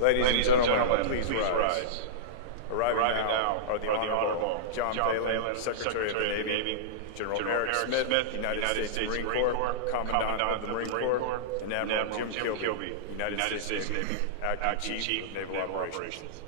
Ladies and gentlemen, please rise. Arriving now are the Honorable John Phelan, Secretary of the Navy, General Eric Smith, United States Marine Corps, Commandant of the Marine Corps, and Admiral Jim Kilby, United States Navy, Acting Chief of Naval Operations.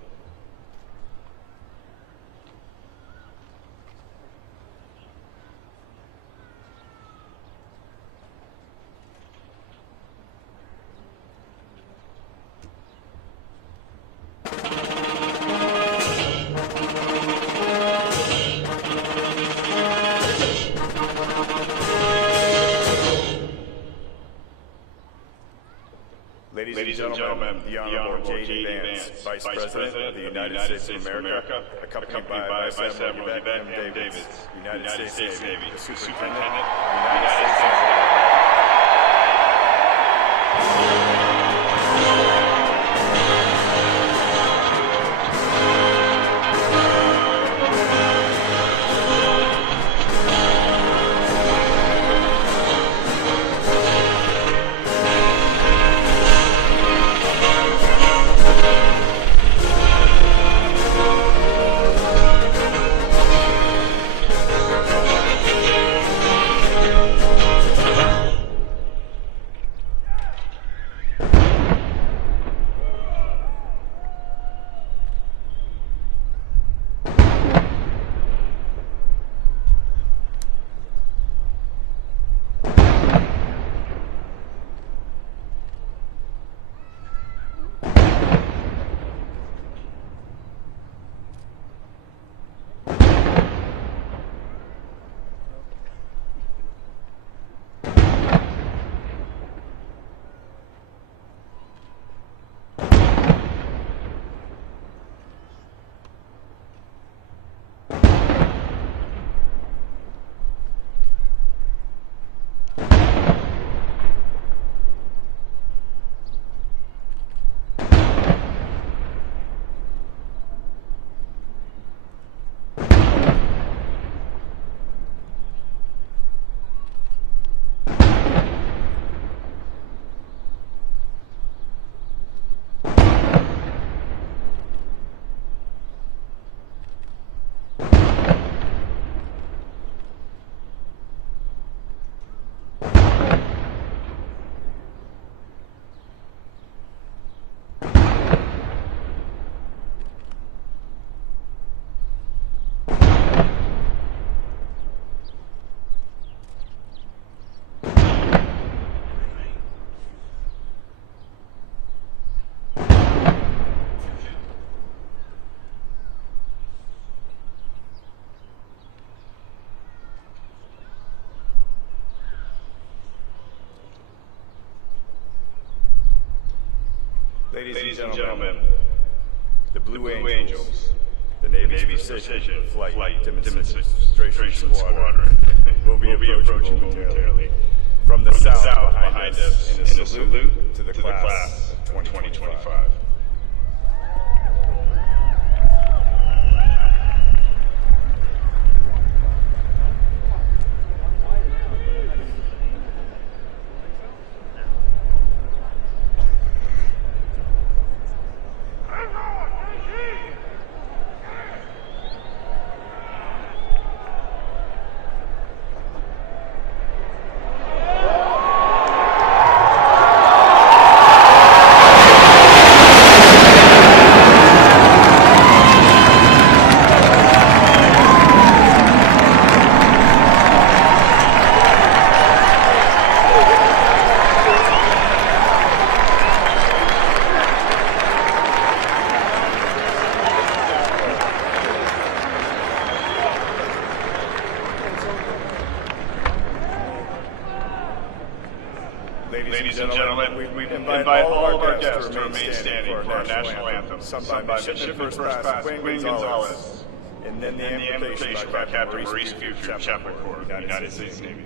Ladies and gentlemen, the Honorable JD Vance, Vice President of the United States of America, accompanied by Vice Admiral M. Davis, United States Navy, the Superintendent, United States Navy. Ladies and gentlemen, the Blue Angels, the Navy's Precision Flight Demonstration Squadron, will be approaching momentarily from the south behind us in a salute to the class of 2025. invite all of our guests to remain standing for our national anthem, sung by Midshipman First Class Quinn Gonzalez, and then the amplification by Captain Maurice Future, Chaplain Corps, United States Navy.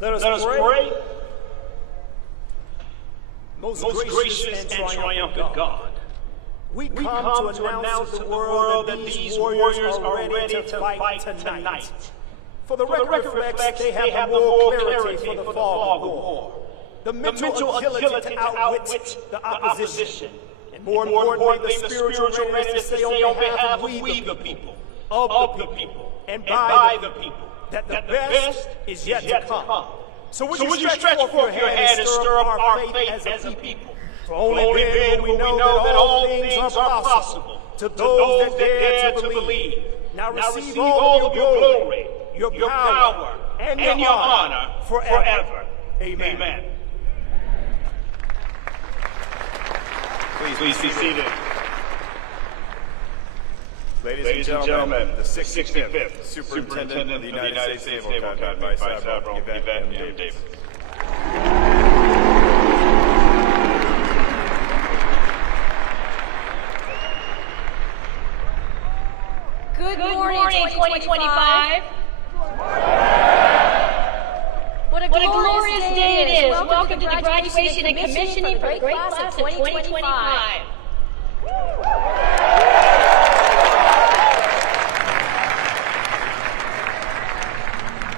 Let us pray. Most gracious and triumphant God, we come to announce to the world that these warriors are ready to fight tonight. For the record reflects they have the moral clarity for the fog of war, the mental agility to outwit the opposition, and more importantly, the spiritual readiness to say on behalf of we the people, of the people, and by the people, that the best is yet to come. So would you stretch forth your hand and stir up our faith as a people? For only then will we know that all things are possible to those that dare to believe. Now receive all of your glory, your power, and your honor forever. Amen. Please be seated. Ladies and gentlemen, the 65th Superintendent of the United States Naval Academy, Vice Admiral Yvette M. Davis. Good morning, 2025. What a glorious day it is. Welcome to the graduation and commissioning for the great class of 2025.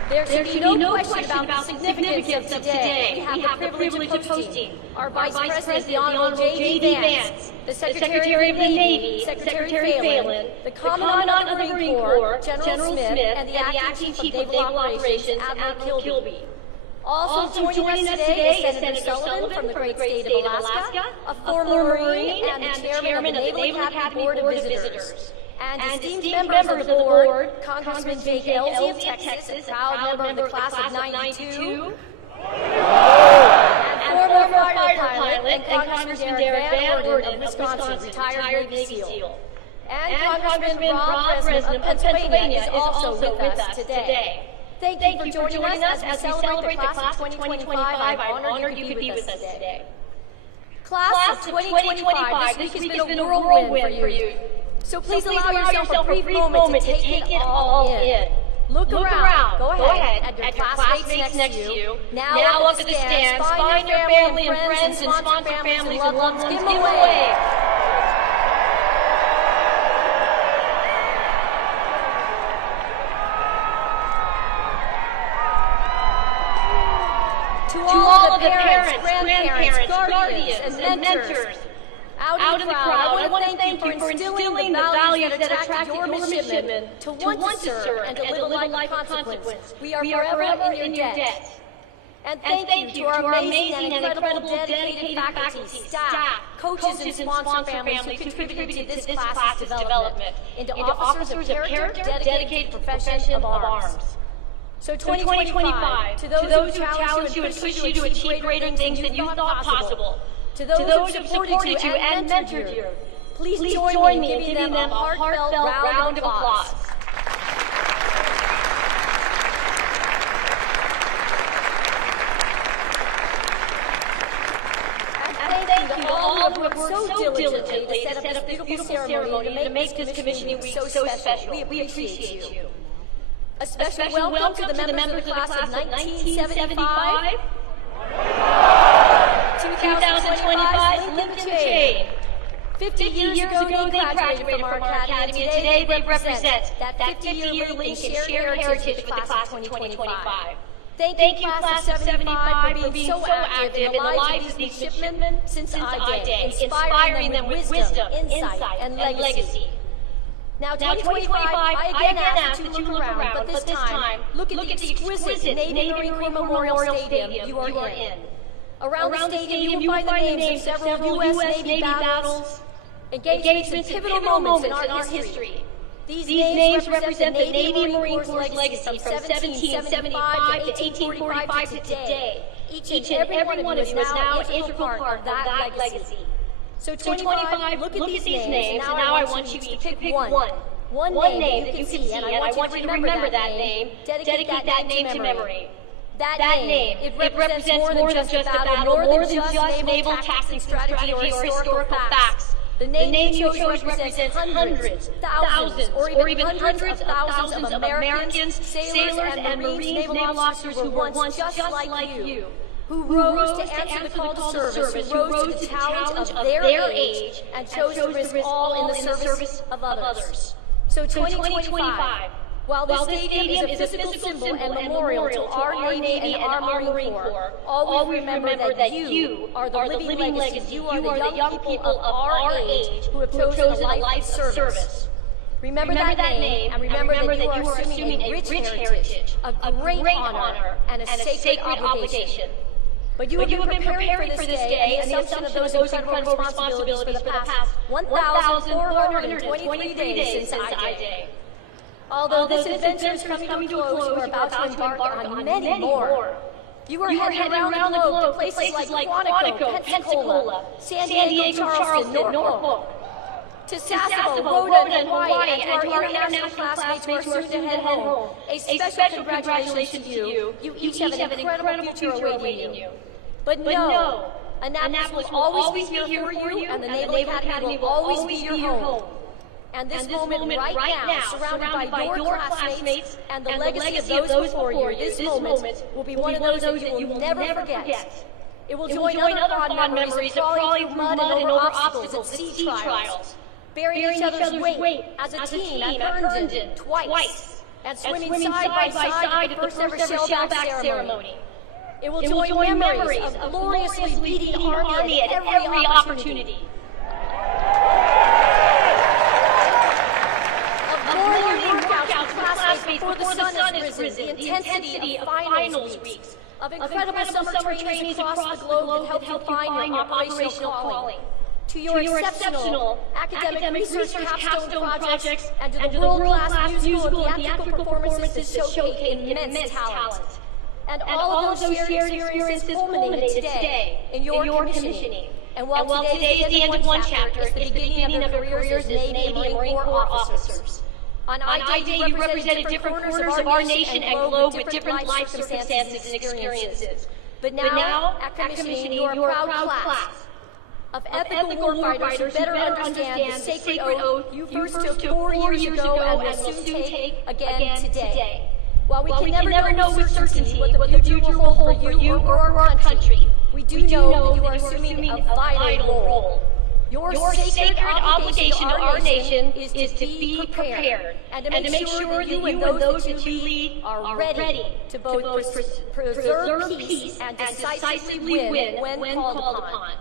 There can be no question about the significance of today. We have the privilege of hosting our Vice President, the Honorable JD Vance, the Secretary of the Navy, Secretary Phelan, the Commandant of the Marine Corps, General Smith, and the Acting Chief of Naval Operations, Admiral Kilby. Also joining us today is Senator Sullivan from the great state of Alaska, a former Marine and the Chairman of the Naval Academy Board of Visitors. And esteemed members of the board, Congressman Jake Elsie of Texas, proud member of the class of '92, and former fighter pilot, and Congressman Derek Van Orden of Wisconsin, retired Navy SEAL. And Congressman Rob President of Pennsylvania is also with us today. Thank you for joining us as we celebrate the class of 2025. I'm honored you could be with us today. Class of 2025, this week has been a whirlwind for you. So please allow yourself a brief moment to take it all in. Look around. Go ahead. At your classmates next to you. Now up to the stands. Find your family and friends and sponsor families and loved ones. Give them away. To all of the parents, grandparents, guardians, and mentors out in the crowd, I want to thank you for instilling the values that attracted your midshipmen to want to serve and to live a life of consequence. We are forever in your debt. And thank you to our amazing and incredible dedicated faculty, staff, coaches, and sponsor families who contributed to this class's development into officers of character, dedicated profession of arms. So 2025, to those who challenged you and pushed you to achieve greater things than you thought possible, to those who supported you and mentored you, please join me in giving them a heartfelt round of applause. Thank you to all who have worked so diligently to set up this beautiful ceremony to make this commissioning week so special. We appreciate you. A special welcome to the members of the class of 1975, 2025, Link to the Chain. 50 years ago, they graduated from our academy, and today they represent that 50-year link and shared heritage with the class of 2025. Thank you, class of 75, for being so active in the lives of these midshipmen since I Day, inspiring them with wisdom, insight, and legacy. Now, 2025, I again ask that you look around, but this time, look at the exquisite Navy Marine Corps Memorial Stadium you are in. Around the stadium, you will find the names of several U.S. Navy battles, engagements, and pivotal moments in our history. These names represent the Navy Marine Corps' legacy from 1775 to 1845 to today. Each and every one of you is now an integral part of that legacy. So 25, look at these names, and now I want you to pick one name that you can see, and I want you to remember that name, dedicate that name to memory. That name, it represents more than just a battle, more than just naval tactics, strategy, or historical facts. The name you chose represents hundreds, thousands, or even hundreds of thousands of Americans, sailors, and Marines, naval officers who were once just like you, who rose to answer the call to service, who rose to the challenge of their age, and chose to risk all in the service of others. So 2025, while this stadium is a physical symbol and memorial to our Navy and our Marine Corps, always remember that you are the living legacy. You are the young people of our age who have chosen a life of service. Remember that name, and remember that you are assuming a rich heritage, a great honor, and a sacred obligation. But you have been preparing for this day and the assumption of those incredible responsibilities for the past 1,423 days since I Day. Although this adventure is coming to a close, you are about to embark on many more. You are heading around the globe to places like Quantico, Pensacola, San Diego, Charleston, Norfolk, to Sasebo, Rhoda, and Hawaii, and to our international classmates who are soon to head home. A special congratulations to you. You each have an incredible future awaiting you. But no, Annapolis will always be here for you, and the Naval Academy will always be your home. And this moment right now, surrounded by your classmates and the legacy of those before you, this moment will be one of those that you will never forget. It will join other fond memories of crawling through mud and over obstacles at sea trials, bearing each other's weight as a team at Herndon twice, and swimming side by side at the first ever shellback ceremony. It will join memories of gloriously beating the Army at every opportunity. Workouts with classmates before the sun is risen, the intensity of finals weeks, of incredible summer trainings across the globe that help you find your operational calling, to your exceptional academic research capstone projects, and to the world-class musical and theatrical performances that showcase immense talent. And all of those shared experiences culminated today in your commissioning. And while today is the end of one chapter, it's the beginning of their careers as Navy and Marine Corps officers. On I Day, you represented different corners of our nation and globe with different life circumstances and experiences. But now, at commissioning, you are a proud class of ethical warfighters who better understand the sacred oath you first took 4 years ago and will soon take again today. While we can never know with certainty what the future will hold for you or our country, we do know that you are assuming a vital role. Your sacred obligation to our nation is to be prepared and to make sure that you and those that you lead are ready to both preserve peace and decisively win when called upon.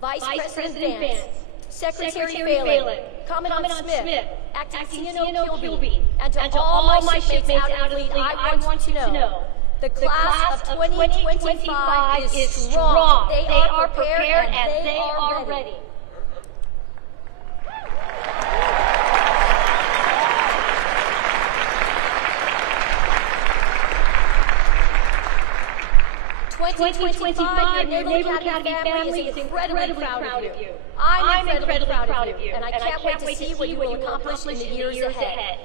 Vice President Vance, Secretary Phelan, Commandant Smith, Acting CNO Kilby, and to all my shipmates out of the fleet, I want you to know The class of 2025 is strong. They are prepared and they are ready. Your Naval Academy family is incredibly proud of you. I'm incredibly proud of you, and I can't wait to see what you will accomplish in the years ahead.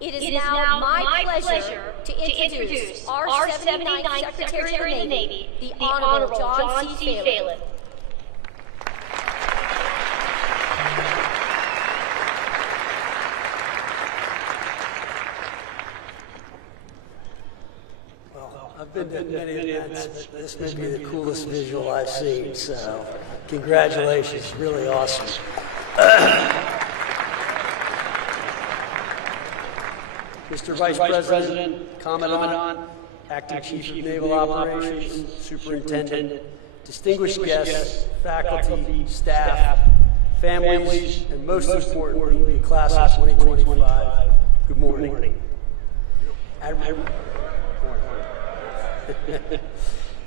It is now my pleasure to introduce our 79th Secretary of the Navy, the Honorable John C. Phelan. I've been to many events, but this may be the coolest visual I've seen, so congratulations, really awesome. Mr. Vice President, Commandant, Acting Chief of Naval Operations, Superintendent, distinguished guests, faculty, staff, families, and most importantly, the class of 2025, good morning.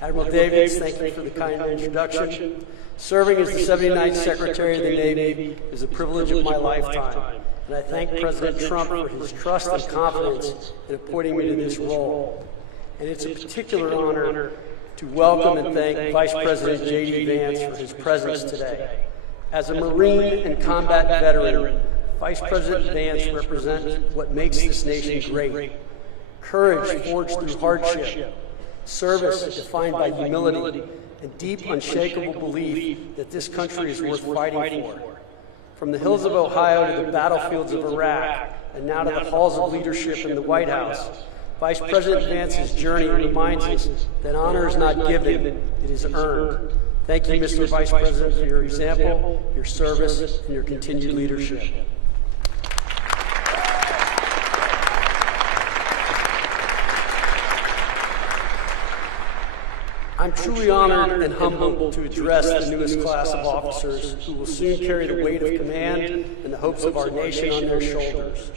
Admiral Davids, thank you for the kind introduction. Serving as the 79th Secretary of the Navy is a privilege of my lifetime, and I thank President Trump for his trust and confidence in appointing me to this role. And it's a particular honor to welcome and thank Vice President JD Vance for his presence today. As a Marine and combat veteran, Vice President Vance represents what makes this nation great. Courage forged through hardship, service defined by humility, and deep, unshakable belief that this country is worth fighting for. From the hills of Ohio to the battlefields of Iraq, and now to the halls of leadership in the White House, Vice President Vance's journey reminds us that honor is not given, it is earned. Thank you, Mr. Vice President, for your example, your service, and your continued leadership. I'm truly honored and humbled to address the newest class of officers who will soon carry the weight of command and the hopes of our nation on their shoulders.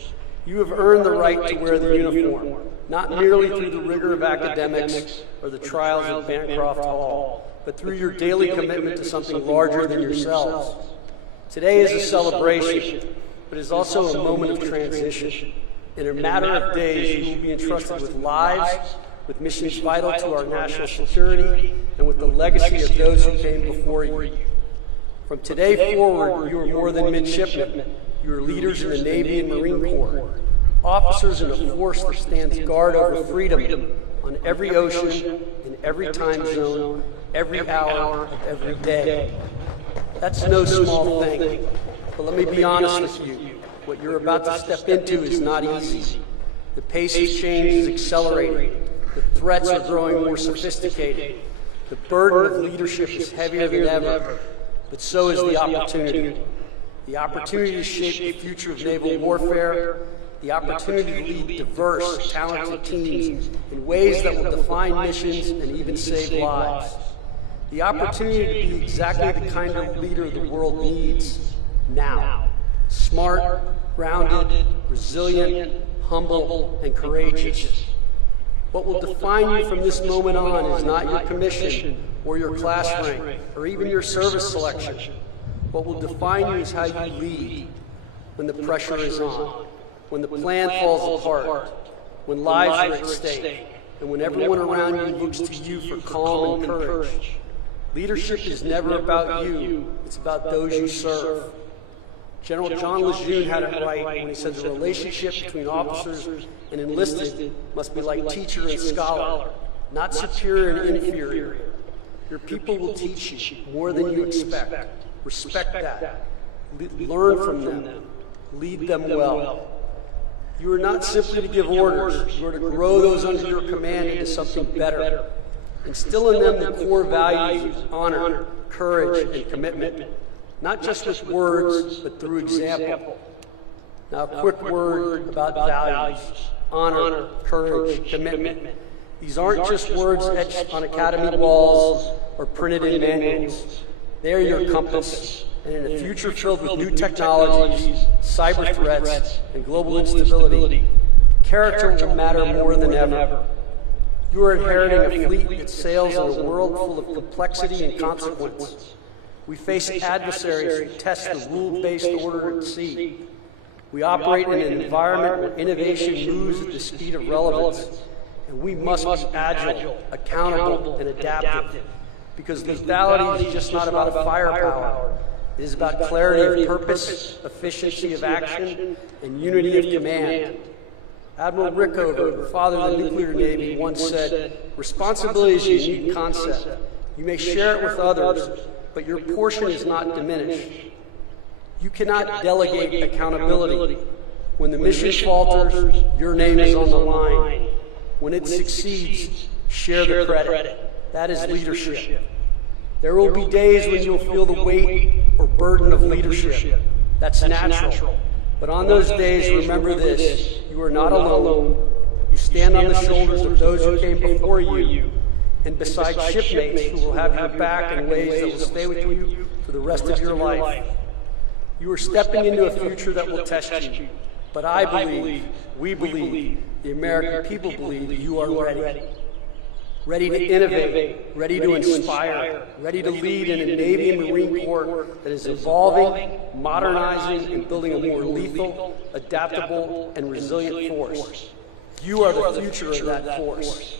You have earned the right to wear the uniform, not merely through the rigor of academics or the trials of Bancroft Hall, but through your daily commitment to something larger than yourselves. Today is a celebration, but is also a moment of transition. In a matter of days, you will be entrusted with lives, with missions vital to our national security, and with the legacy of those who came before you. From today forward, you are more than midshipmen. You are leaders in the Navy and Marine Corps, officers in a force that stands guard over freedom on every ocean, in every time zone, every hour of every day. That's no small thing, but let me be honest with you. What you're about to step into is not easy. The pace of change is accelerating. The threats are growing more sophisticated. The burden of leadership is heavier than ever, but so is the opportunity. The opportunity to shape the future of naval warfare, the opportunity to lead diverse, talented teams in ways that will define missions and even save lives. The opportunity to be exactly the kind of leader the world needs now. Smart, grounded, resilient, humble, and courageous. What will define you from this moment on is not your commission or your class rank or even your service selection. What will define you is how you lead when the pressure is on, when the plan falls apart, when lives are at stake, and when everyone around you looks to you for calm and courage. Leadership is never about you, it's about those you serve. General John Lejeune had it right when he said the relationship between officers and enlisted must be like teacher and scholar, not superior and inferior. Your people will teach you more than you expect. Respect that. Learn from them. Lead them well. You are not simply to give orders. You are to grow those under your command into something better. Instill in them the core values of honor, courage, and commitment. Not just with words, but through example. Now, a quick word about values. Honor, courage, commitment. These aren't just words etched on academy walls or printed in manuals. They are your compass. And in a future filled with new technologies, cyber threats, and global instability, character will matter more than ever. You are inheriting a fleet that sails in a world full of complexity and consequence. We face adversaries who test the rule-based order at sea. We operate in an environment where innovation moves at the speed of relevance, and we must be agile, accountable, and adaptive, because lethality is just not about firepower. It is about clarity of purpose, efficiency of action, and unity of command. Admiral Rickover, father of the nuclear navy, once said, "Responsibility is a unique concept. You may share it with others, but your portion is not diminished. You cannot delegate accountability. When the mission falters, your name is on the line. When it succeeds, share the credit. That is leadership. There will be days when you'll feel the weight or burden of leadership. That's natural. But on those days, remember this: you are not alone. You stand on the shoulders of those who came before you, and beside shipmates who will have your back in ways that will stay with you for the rest of your life. You are stepping into a future that will test you. But I believe, we believe, the American people believe that you are ready. Ready to innovate, ready to inspire, ready to lead in a Navy and Marine Corps that is evolving, modernizing, and building a more lethal, adaptable, and resilient force. You are the future of that force.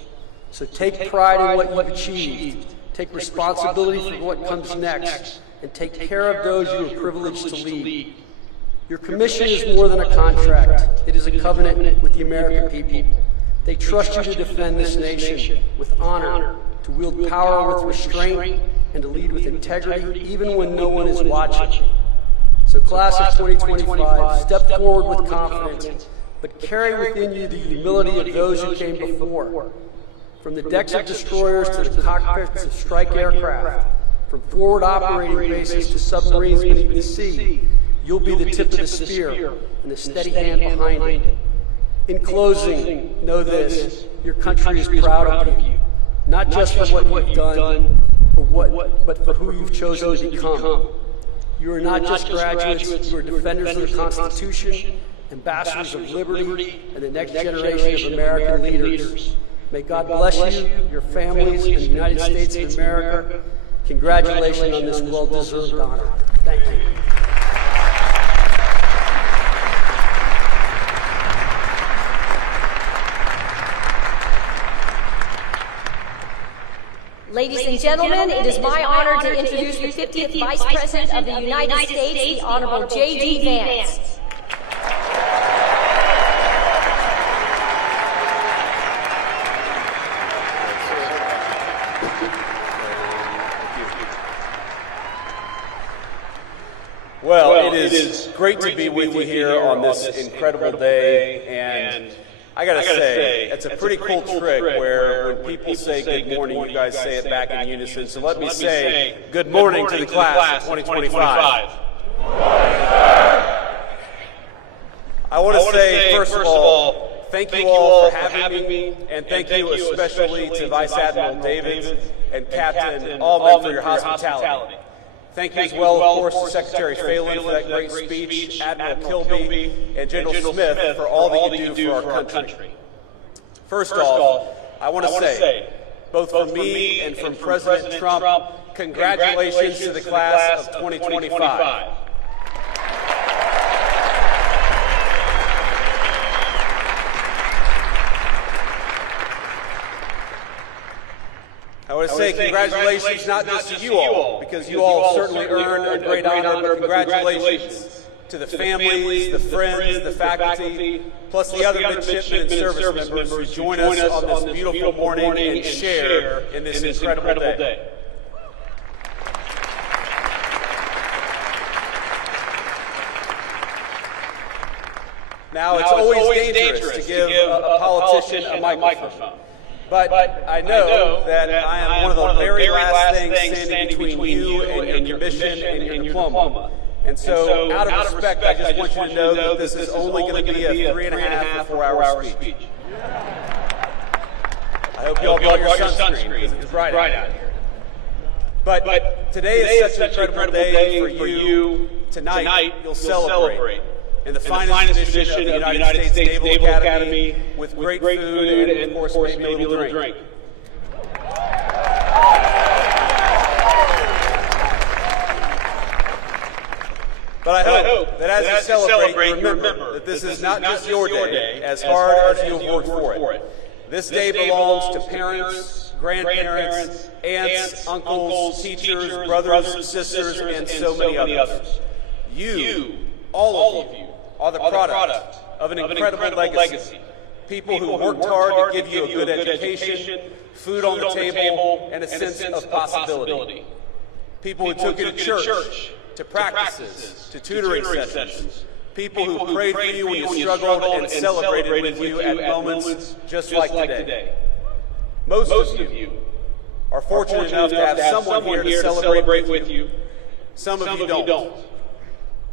So take pride in what you've achieved, take responsibility for what comes next, and take care of those you are privileged to lead. Your commission is more than a contract. It is a covenant with the American people. They trust you to defend this nation with honor, to wield power with restraint, and to lead with integrity, even when no one is watching. So class of 2025, step forward with confidence, but carry within you the humility of those who came before. From the decks of destroyers to the cockpits of strike aircraft, from forward operating bases to submarines beneath the sea, you'll be the tip of the spear and the steady hand behind it. In closing, know this: your country is proud of you, not just for what you've done, but for who you've chosen to become. You are not just graduates, you are defenders of the Constitution, ambassadors of liberty, and the next generation of American leaders. May God bless you, your families, and the United States of America. Congratulations on this well-deserved honor. Thank you. Ladies and gentlemen, it is my honor to introduce the 50th Vice President of the United States, the Honorable JD Vance. Well, it is great to be with you here on this incredible day, and I gotta say, it's a pretty cool trick where when people say good morning, you guys say it back in unison. So let me say good morning to the class of 2025. I want to say, first of all, thank you all for having me, and thank you especially to Vice Admiral David and Captain Allman for your hospitality. Thank you as well, of course, to Secretary Phelan for that great speech, Admiral Kilby, and General Smith for all that you do for our country. First off, I want to say, both from me and from President Trump, congratulations to the class of 2025. I want to say congratulations not just to you all, because you all certainly earned a great honor, but congratulations to the families, the friends, the faculty, plus the other midshipmen and service members who join us on this beautiful morning and share in this incredible day. Now, it's always dangerous to give a politician a microphone. But I know that I am one of the very last things standing between you and your mission and your diploma. And so, out of respect, I just want you to know that this is only going to be a 3.5 to 4 hour speech. I hope you all brought your sunscreen, because it's bright out here. But today is such an incredible day for you. Tonight, you'll celebrate. in the finest edition of the United States Naval Academy with great food and, of course, maybe a little drink. But I hope that as you celebrate, you remember that this is not just your day, as hard as you have worked for it. This day belongs to parents, grandparents, aunts, uncles, teachers, brothers, sisters, and so many others. You, all of you, are the product of an incredible legacy. People who worked hard to give you a good education, food on the table, and a sense of possibility. People who took you to church, to practices, to tutoring sessions. People who prayed for you when you struggled and celebrated with you at moments just like today. Most of you are fortunate enough to have someone here to celebrate with you. Some of you don't.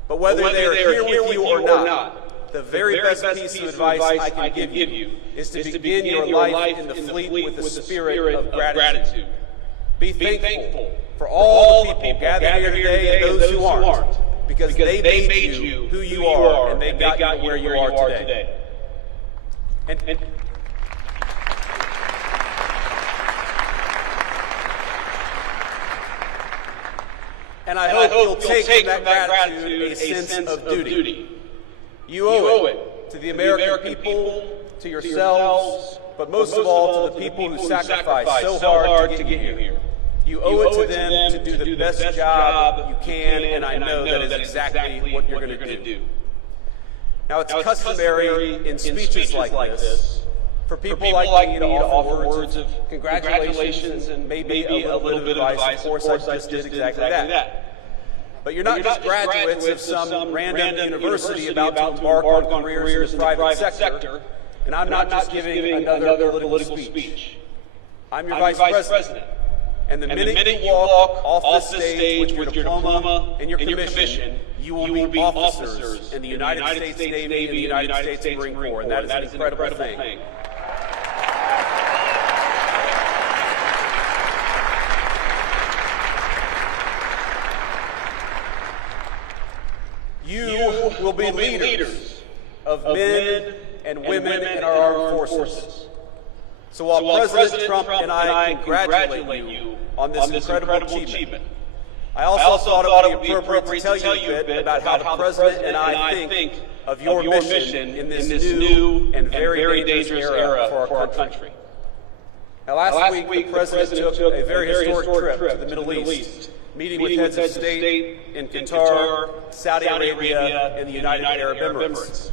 But whether they are here with you or not, the very best piece of advice I can give you is to begin your life in the fleet with the spirit of gratitude. Be thankful for all the people gathered here today and those who aren't, because they made you who you are, and they got you where you are today. And I hope you'll take from that gratitude a sense of duty. You owe it to the American people, to yourselves, but most of all to the people who sacrificed so hard to get you here. You owe it to them to do the best job you can, and I know that is exactly what you're going to do. Now, it's customary in speeches like this for people like me to offer words of congratulations and maybe a little bit of advice. Of course, I just did exactly that. But you're not just graduates of some random university about to embark on careers in the private sector, and I'm not just giving another political speech. I'm your vice president. And the minute you walk off the stage with your diploma and your commission, you will be officers in the United States Navy and the United States Marine Corps, and that is an incredible thing. You will be leaders of men and women in our armed forces. So while President Trump and I congratulate you on this incredible achievement, I also thought it would be appropriate to tell you a bit about how the President and I think of your mission in this new and very dangerous era for our country. Now, last week, the President took a very historic trip to the Middle East, meeting with heads of state in Qatar, Saudi Arabia, and the United Arab Emirates.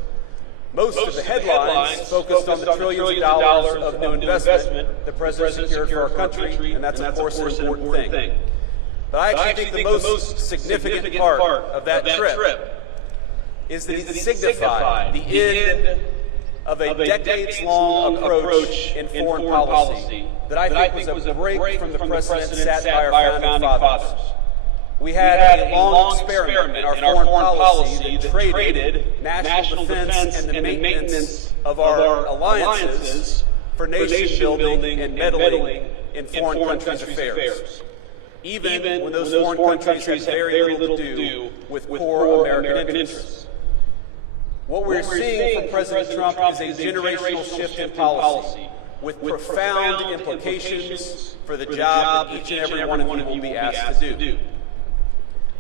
Most of the headlines focused on the trillions of dollars of new investment the President secured for our country, and that's, of course, an important thing. But I actually think the most significant part of that trip is that it signified the end of a decades-long approach in foreign policy that I think was a break from the precedent set by our founding fathers. We had a long experiment in our foreign policy that traded national defense and the maintenance of our alliances for nation building and meddling in foreign countries' affairs, even when those foreign countries had very little to do with core American interests. What we're seeing from President Trump is a generational shift in policy with profound implications for the job that each and every one of you will be asked to do.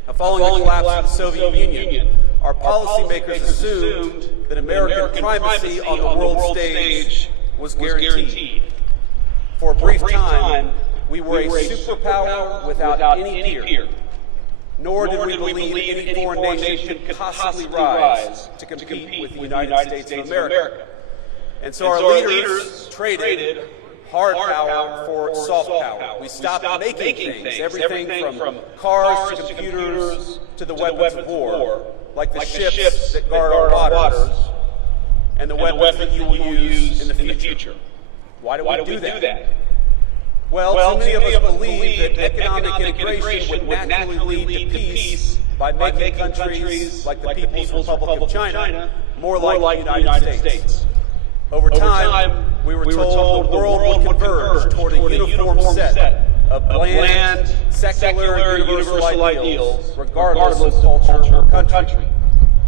Now, following the collapse of the Soviet Union, our policymakers assumed that American primacy on the world stage was guaranteed. For a brief time, we were a superpower without any peer. Nor did we believe any foreign nation could possibly rise to compete with the United States of America. And so our leaders traded hard power for soft power. We stopped making things, everything from cars to computers to the weapons of war, like the ships that guard our waters and the weapons that you will use in the future. Why do we do that? Well, too many of us believe that economic integration would naturally lead to peace by making countries like the People's Republic of China more like the United States. Over time, we were told the world would converge toward a uniform set of bland, secular, universal ideals, regardless of culture or country.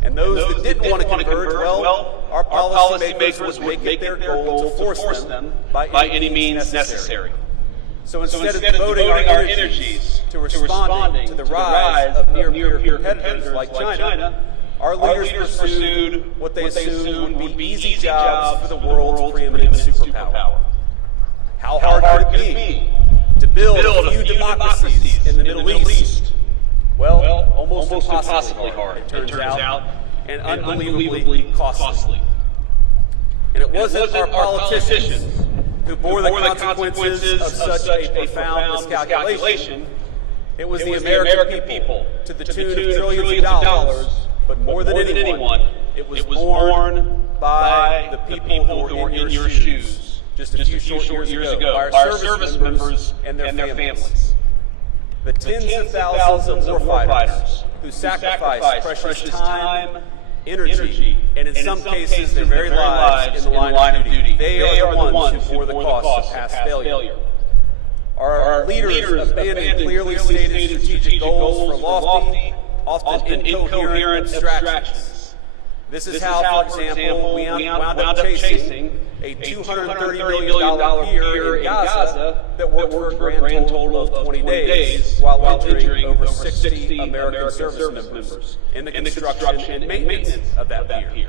And those that didn't want to converge, well, our policymakers would make it their goal to force them by any means necessary. So instead of devoting our energies to responding to the rise of near-peer competitors like China, our leaders pursued what they assumed would be easy jobs for the world's preeminent superpower. How hard could it be to build a few democracies in the Middle East? Well, almost impossibly hard, it turns out, and unbelievably costly. And it wasn't our politicians who bore the consequences of such a profound miscalculation. It was the American people, to the tune of trillions of dollars, but more than anyone, it was borne by the people who were in your shoes just a few short years ago, by our service members and their families. The tens of thousands of warfighters who sacrificed precious time, energy, and in some cases their very lives in the line of duty. They are the ones who bore the cost of past failure. Our leaders abandoned clearly stated strategic goals for lofty, often incoherent abstractions. This is how, for example, we wound up chasing a $230 million pier in Gaza that worked for a grand total of 20 days while injuring over 60 American service members in the construction and maintenance of that pier.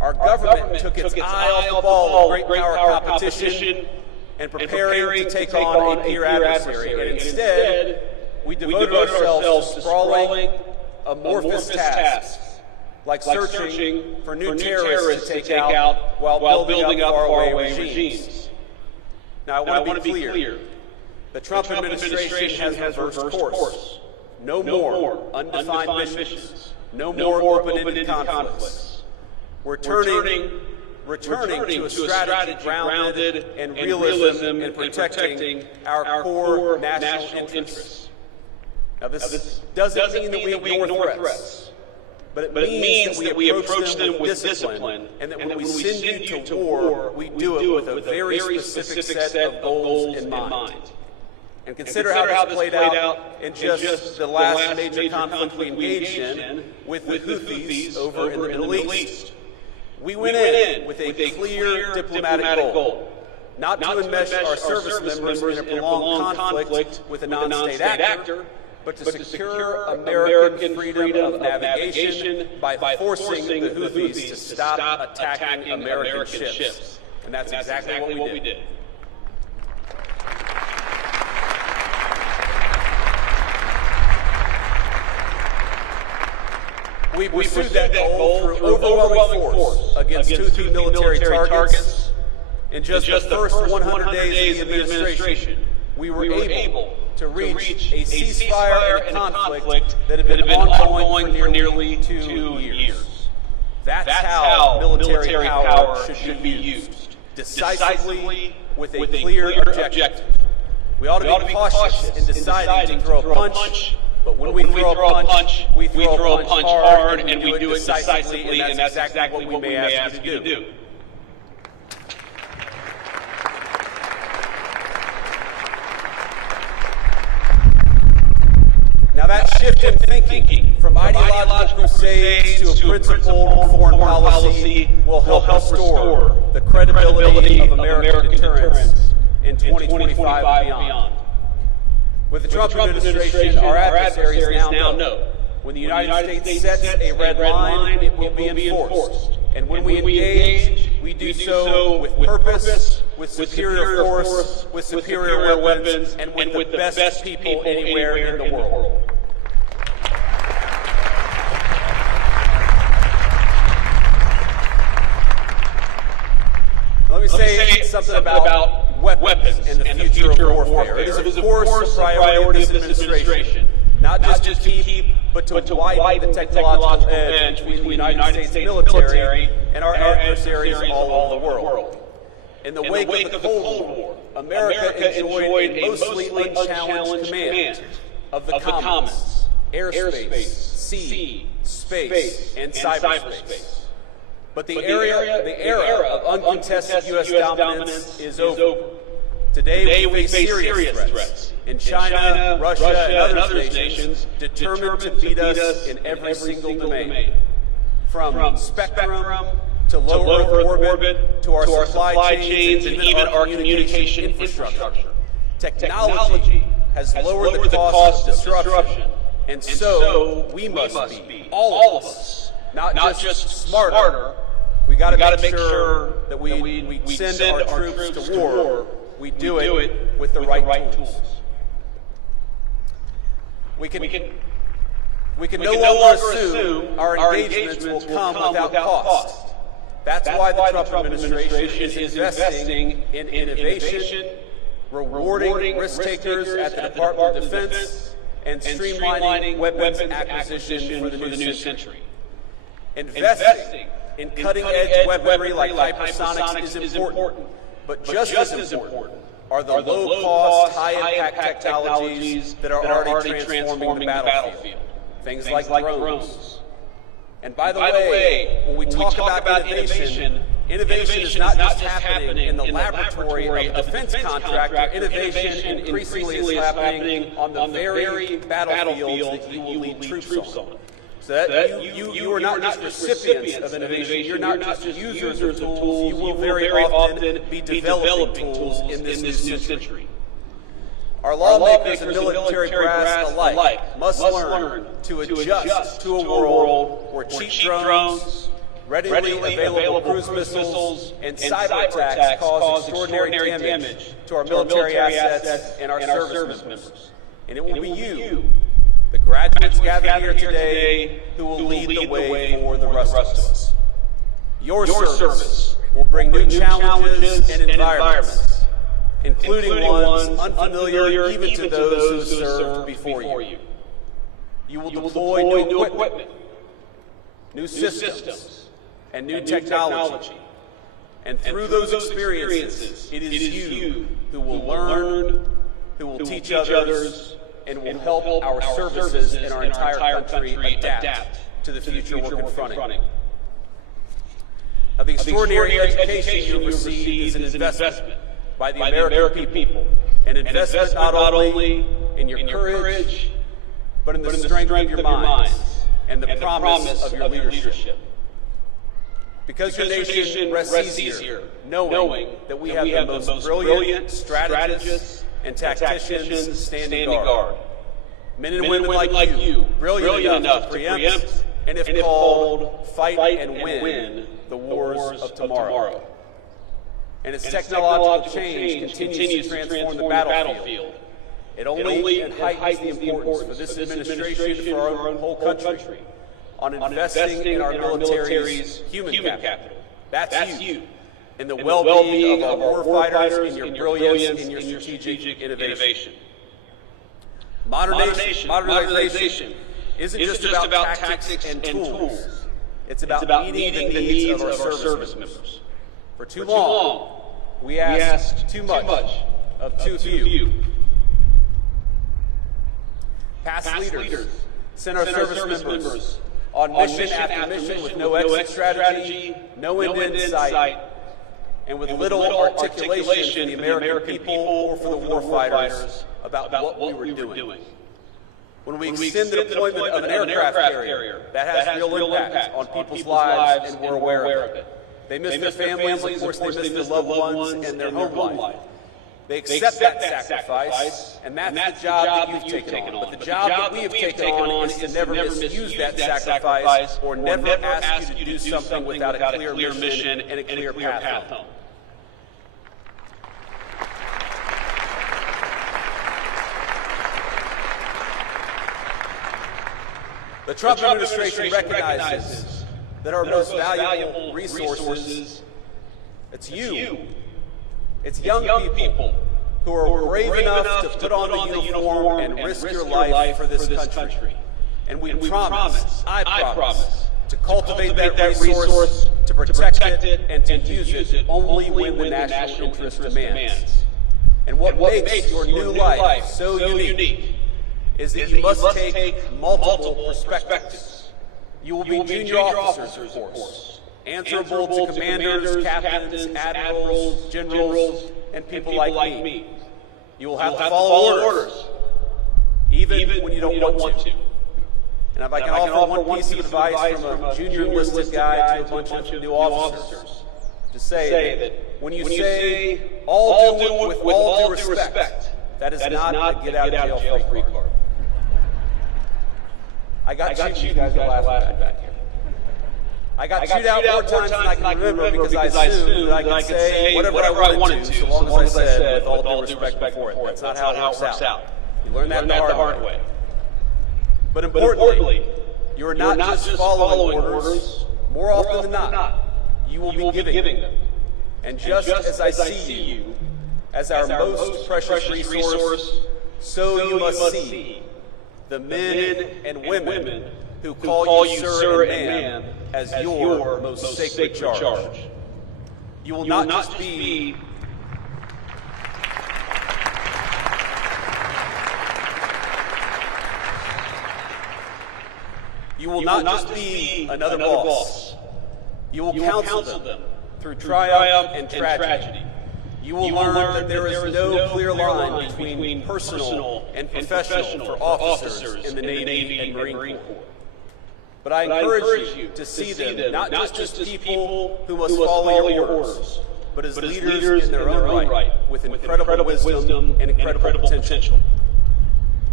Our government took its eye off the ball of great power competition and preparing to take on a peer adversary, and instead we devoted ourselves to sprawling, amorphous tasks like searching for new terrorists to take out while building up faraway regimes. Now, I want to be clear. The Trump administration has reversed course. No more undefined missions. No more open-ended conflicts. We're returning to a strategy grounded in realism and protecting our core national interests. Now, this doesn't mean that we ignore threats. But it means that we approach them with discipline, and that when we send you to war, we do it with a very specific set of goals in mind. And consider how this played out in just the last major conflict we engaged in with the Houthis over in the Middle East. We went in with a clear diplomatic goal, not to enmesh our service members in a prolonged conflict with a non-state actor, but to secure American freedom of navigation by forcing the Houthis to stop attacking American ships. And that's exactly what we did. We pursued that goal through overwhelming force against Houthi military targets. In just the first 100 days of the administration, we were able to reach a ceasefire in a conflict that had been ongoing for nearly 2 years. That's how military power should be used, decisively with a clear objective. We ought to be cautious in deciding to throw a punch, but when we throw a punch, we throw a punch hard, and we do it decisively, and that's exactly what we may ask you to do. Now that shift in thinking from ideological crusades to a principled foreign policy will help restore the credibility of American deterrence in 2025 and beyond. With the Trump administration, our adversaries now know when the United States sets a red line, it will be enforced. And when we engage, we do so with purpose, with superior force, with superior weapons, and with the best people anywhere in the world. Let me say something about weapons and the future of warfare. It is, of course, a priority of this administration, not just to keep, but to widen the technological edge between the United States military and our adversaries all over the world. In the wake of the Cold War, America enjoyed a mostly unchallenged command of the commons, airspace, sea, space, and cyberspace. But the era of uncontested U.S. dominance is over. Today we face serious threats in China, Russia, and other nations determined to beat us in every single domain. from spectrum to low Earth orbit to our supply chains and even our communication infrastructure. Technology has lowered the cost of disruption, and so we must be, all of us, not just smarter. We got to make sure that we send our troops to war. We do it with the right tools. We can no longer assume our engagements will come without cost. That's why the Trump administration is investing in innovation, rewarding risk takers at the Department of Defense, and streamlining weapons acquisition for the new century. Investing in cutting-edge weaponry like hypersonics is important, but just as important are the low-cost, high-impact technologies that are already transforming the battlefield. Things like drones. And by the way, when we talk about innovation is not just happening in the laboratory of a defense contractor. Innovation increasingly is happening on the very battlefields that you will lead troops on. So that you are not just recipients of innovation, you're not just users of tools, you will very often be developing tools in this new century. Our lawmakers and military brass alike must learn to adjust to a world where cheap drones, readily available cruise missiles, and cyber attacks cause extraordinary damage to our military assets and our service members. And it will be you, the graduates gathered here today, who will lead the way for the rest of us. Your service will bring new challenges and environments, including ones unfamiliar even to those who served before you. You will deploy new equipment, new systems, and new technology. And through those experiences, it is you who will learn, who will teach others, and will help our services in our entire country adapt to the future we're confronting. Now, the extraordinary education you have received is an investment by the American people, an investment not only in your courage, but in the strength of your minds and the promise of your leadership. Because your nation rests easier knowing that we have the most brilliant strategists and tacticians standing guard. Men and women like you, brilliant enough to preempt and, if called, fight and win the wars of tomorrow. And as technological change continues to transform the battlefield, it only heightens the importance for this administration, for our own whole country, on investing in our military's human capital. That's you. In the well-being of our warfighters, in your brilliance, in your strategic innovation. Modernization isn't just about tactics and tools. It's about meeting the needs of our service members. For too long, we asked too much of too few. Past leaders sent our service members on mission after mission with no exit strategy, no end in sight, and with little articulation for the American people or for the warfighters about what we were doing. When we extend the deployment of an aircraft carrier, that has real impact on people's lives, and we're aware of it. They miss their families, of course they miss their loved ones and their home life. They accept that sacrifice, and that's the job that you've taken on. But the job that we have taken on is to never misuse that sacrifice or never ask you to do something without a clear mission and a clear path home. The Trump administration recognizes that our most valuable resources, it's you. It's young people who are brave enough to put on the uniform and risk your life for this country. And we promise, I promise, to cultivate that resource, to protect it, and to use it only when the national interest demands. And what makes your new life so unique is that you must take multiple perspectives. You will be junior officers, of course, answerable to commanders, captains, admirals, generals, and people like me. You will have to follow orders, even when you don't want to. And if I can offer one piece of advice from a junior enlisted guy to a bunch of new officers, to say that when you say, all do it with all due respect, that is not a get-out-of-jail-free card. I got chewed, you guys are laughing back here. I got chewed out more times than I can remember because I assumed that I could say whatever I wanted to, so long as I said with all due respect before it. That's not how it works out. You learn that the hard way. But importantly, you are not just following orders. More often than not, you will be giving them. And just as I see you as our most precious resource, so you must see the men and women who call you sir and ma'am as your most sacred charge. You will not just be another boss. You will counsel them through triumph and tragedy. You will learn that there is no clear line between personal and professional for officers in the Navy and Marine Corps. But I encourage you to see them not just as people who must follow your orders, but as leaders in their own right, with incredible wisdom and incredible potential.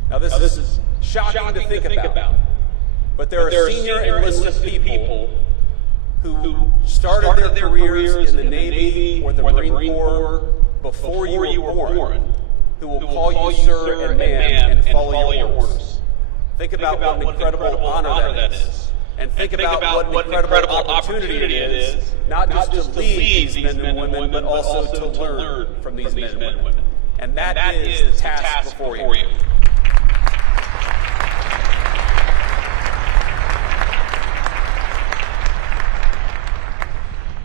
Now this is shocking to think about, but there are senior enlisted people who started their careers in the Navy or the Marine Corps before you were born, who will call you sir and ma'am and follow your orders. Think about what an incredible honor that is. And think about what an incredible opportunity it is, not just to lead these men and women, but also to learn from these men and women. And that is the task before you.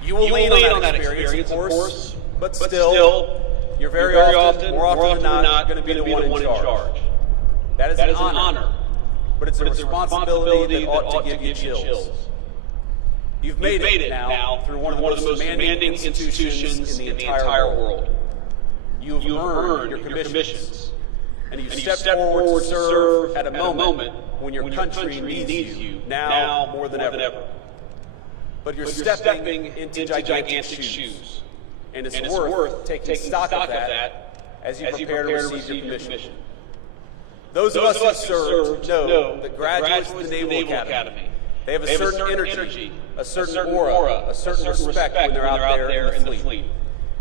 You will lean on that experience, of course, but still, you're very often, more often than not, going to be the one in charge. That is an honor, but it's a responsibility that ought to give you chills. You've made it now through one of the most demanding institutions in the entire world. You've earned your commissions, and you've stepped forward to serve at a moment when your country needs you now more than ever. But you're stepping into gigantic shoes, and it's worth taking stock of that as you prepare to receive your commission. Those of us who serve know that graduates of the Naval Academy, they have a certain energy, a certain aura, a certain respect when they're out there in the fleet.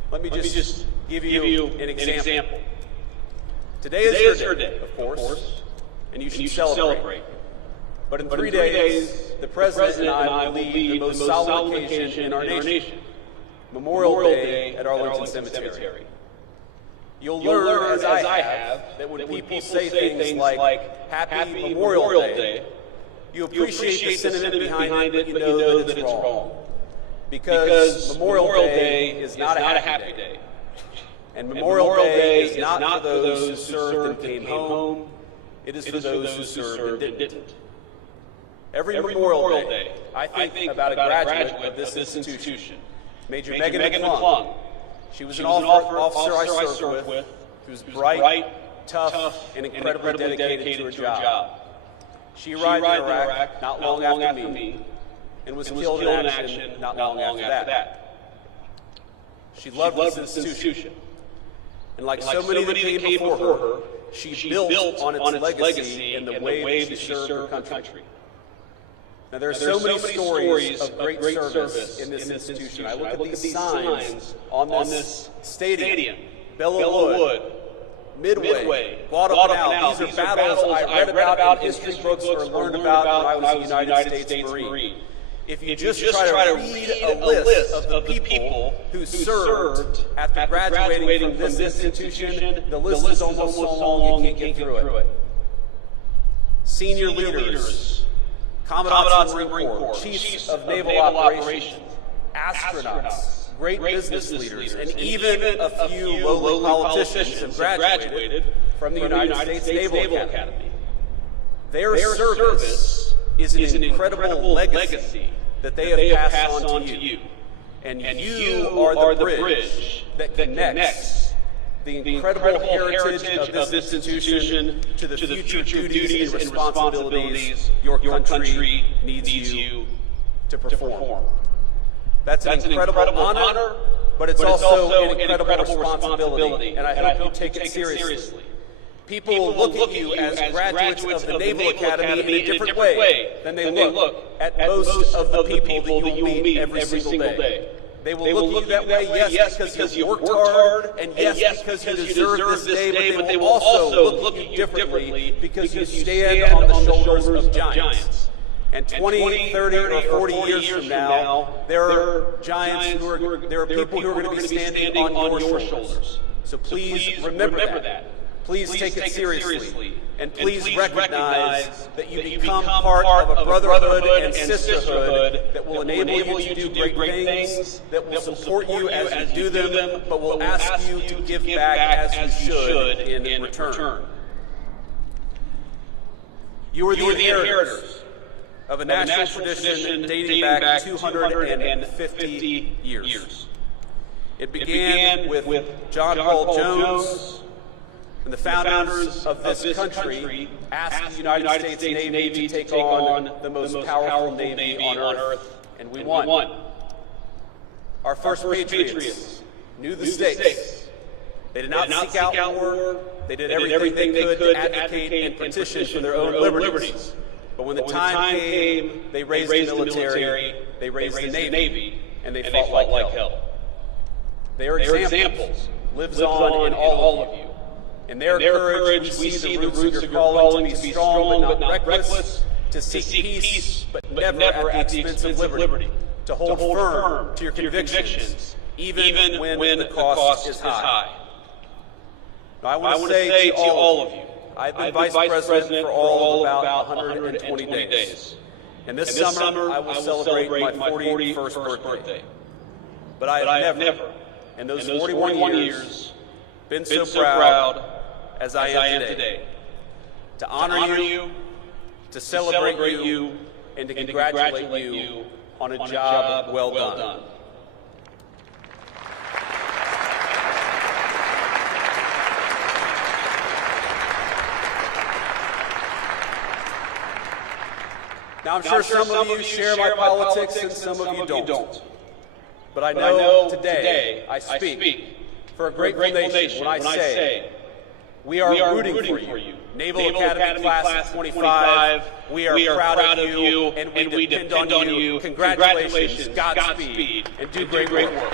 Let me just give you an example. Today is your day, of course, and you should celebrate. But in 3 days, the President and I will lead the most solemn occasion in our nation, Memorial Day at Arlington Cemetery. You'll learn, as I have, that when people say things like Happy Memorial Day, you appreciate the sentiment behind it, but you know that it's wrong. Because Memorial Day is not a happy day. And Memorial Day is not for those who served and came home. It is for those who served and didn't. Every Memorial Day, I think about a graduate of this institution, Major Megan McClung. She was an officer I served with, who was bright, tough, and incredibly dedicated to her job. She arrived in Iraq not long after me, and was killed in action not long after that. She loved this institution, and like so many that came before her, she built on its legacy in the way that she served her country. Now, there are so many stories of great service in this institution. I look at these signs on this stadium, Belleau Wood, Midway, Guadalcanal. These are battles I read about in history books or learned about when I was a United States Marine. If you just try to read a list of the people who served after graduating from this institution, the list is almost so long you can't get through it. Senior leaders, Commandants of the Marine Corps, Chiefs of Naval Operations, astronauts, great business leaders, and even a few lowly politicians have graduated from the United States Naval Academy. Their service is an incredible legacy that they have passed on to you. And you are the bridge that connects the incredible heritage of this institution to the future duties and responsibilities your country needs you to perform. That's an incredible honor, but it's also an incredible responsibility, and I hope you take it seriously. People will look at you as graduates of the Naval Academy in a different way than they look at most of the people that you will meet every single day. They will look at you that way, yes, because you worked hard, and yes, because you deserve this day, but they will also look at you differently because you stand on the shoulders of giants. And 20, 30, or 40 years from now, there are giants there are people who are going to be standing on your shoulders. So please remember that. Please take it seriously. And please recognize that you become part of a brotherhood and sisterhood that will enable you to do great things, that will support you as you do them, but will ask you to give back as you should in return. You are the inheritors of a national tradition dating back 250 years. It began with John Paul Jones, and the founders of this country asked the United States Navy to take on the most powerful Navy on Earth, and we won. Our first patriots knew the stakes. They did not seek out war. They did everything they could to advocate and petition for their own liberties. But when the time came, they raised the military, they raised the Navy, and they fought like hell. They are examples, lives on in all of you. In their courage, we see the roots of your calling to be strong but not reckless, to seek peace but never at the expense of liberty, to hold firm to your convictions, even when the cost is high. Now, I want to say to all of you, I've been Vice President for all of about 120 days. And this summer, I will celebrate my 41st birthday. But I have never, in those 41 years, been so proud as I am today. To honor you, to celebrate you, and to congratulate you on a job well done. Now, I'm sure some of you share my politics and some of you don't. But I know today I speak for a grateful nation when I say we are rooting for you. Naval Academy Class of 25, we are proud of you, and we depend on you. Congratulations, Godspeed, and do great work.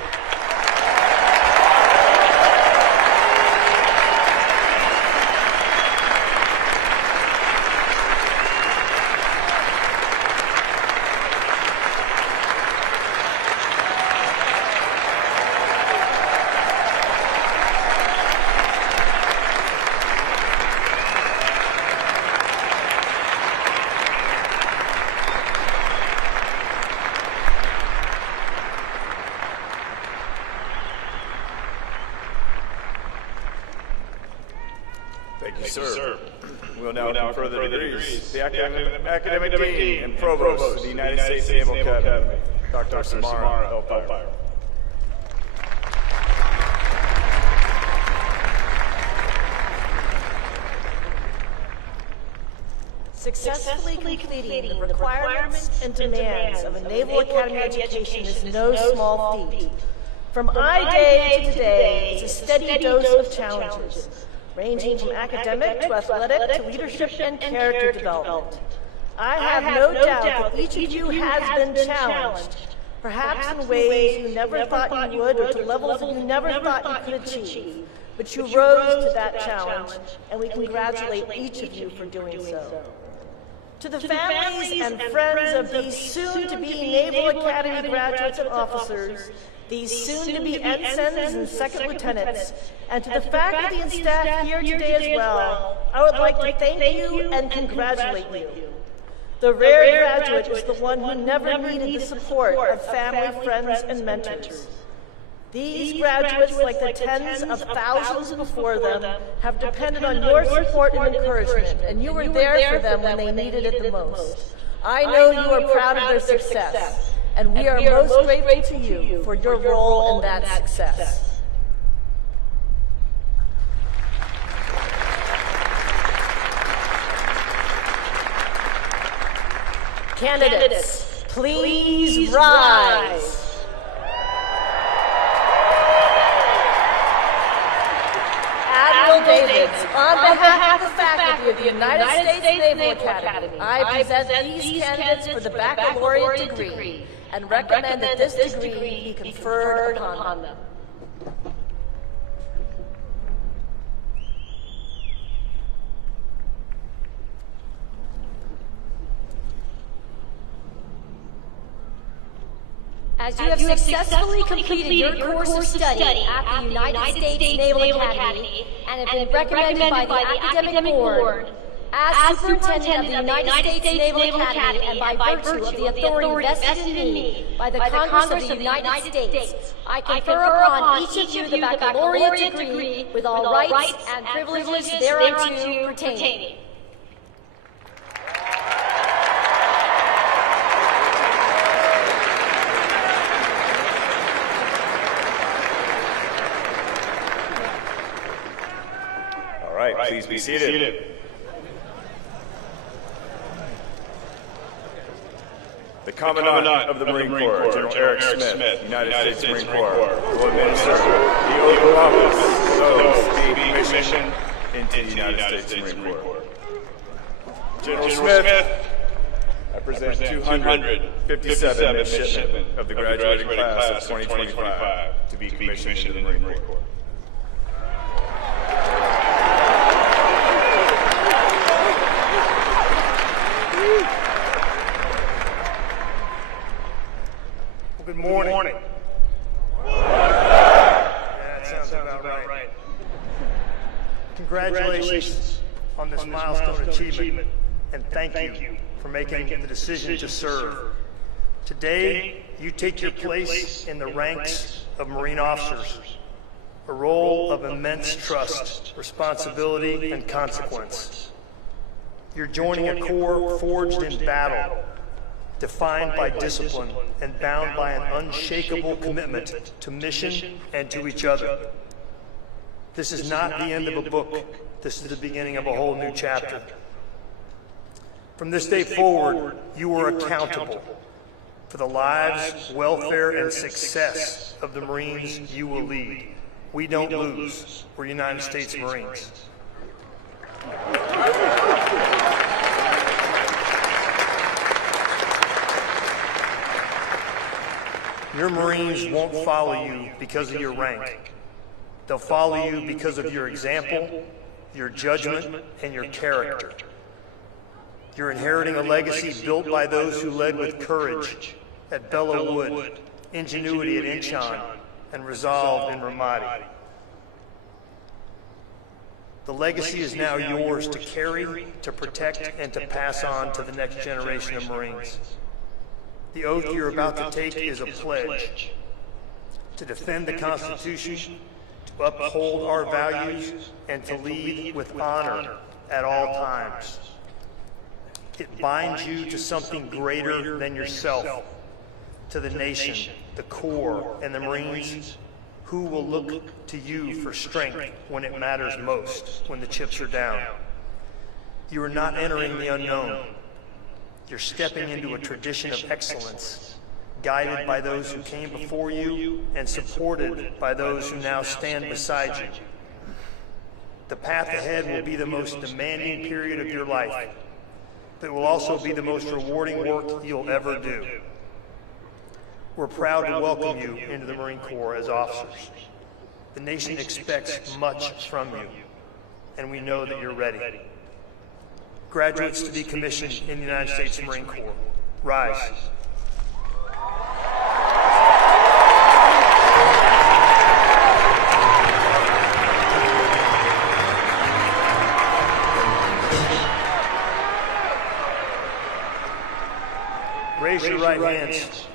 Thank you, sir. We will now confer the degrees. The Academic Dean and Provost of the United States Naval Academy, Dr. Samara Elfire. Successfully completing the requirements and demands of a Naval Academy education is no small feat. From I-Day to today is a steady dose of challenges, ranging from academic to athletic to leadership and character development. I have no doubt that each of you has been challenged, perhaps in ways you never thought you would or to levels that you never thought you could achieve. But you rose to that challenge, and we congratulate each of you for doing so. To the families and friends of these soon-to-be Naval Academy graduates and officers, these soon-to-be ensigns and second lieutenants, and to the faculty and staff here today as well, I would like to thank you and congratulate you. The rare graduate is the one who never needed the support of family, friends, and mentors. These graduates, like the tens of thousands before them, have depended on your support and encouragement, and you were there for them when they needed it the most. I know you are proud of their success, and we are most grateful to you for your role in that success. Candidates, please rise. Admiral Davids, on behalf of the faculty of the United States Naval Academy, I present these candidates for the baccalaureate degree and recommend that this degree be conferred upon them. As you have successfully completed your course of study at the United States Naval Academy and have been recommended by the Academic Board as Superintendent of the United States Naval Academy and by virtue of the authority vested in me by the Congress of the United States, I confer upon each of you the baccalaureate degree with all rights and privileges thereunto pertaining. All right, please be seated. The Commandant of the Marine Corps, General Eric Smith, United States Marine Corps, will administer the oath of office to those being commissioned into the United States Marine Corps. General Smith, I present 257 midshipmen of the graduating class of 2025 to be commissioned into the Marine Corps. Good morning. That sounds about right. Congratulations on this milestone achievement, and thank you for making the decision to serve. Today, you take your place in the ranks of Marine officers, a role of immense trust, responsibility, and consequence. You're joining a corps forged in battle, defined by discipline and bound by an unshakable commitment to mission and to each other. This is not the end of a book. This is the beginning of a whole new chapter. From this day forward, you are accountable for the lives, welfare, and success of the Marines you will lead. We don't lose. We're United States Marines. Your Marines won't follow you because of your rank. They'll follow you because of your example, your judgment, and your character. You're inheriting a legacy built by those who led with courage at Belleau Wood, ingenuity at Incheon, and resolve in Ramadi. The legacy is now yours to carry, to protect, and to pass on to the next generation of Marines. The oath you're about to take is a pledge to defend the Constitution, to uphold our values, and to lead with honor at all times. It binds you to something greater than yourself, to the nation, the Corps, and the Marines, who will look to you for strength when it matters most, when the chips are down. You are not entering the unknown. You're stepping into a tradition of excellence, guided by those who came before you and supported by those who now stand beside you. The path ahead will be the most demanding period of your life, but it will also be the most rewarding work you'll ever do. We're proud to welcome you into the Marine Corps as officers. The nation expects much from you, and we know that you're ready. Graduates to be commissioned in the United States Marine Corps, rise. Raise your right hands.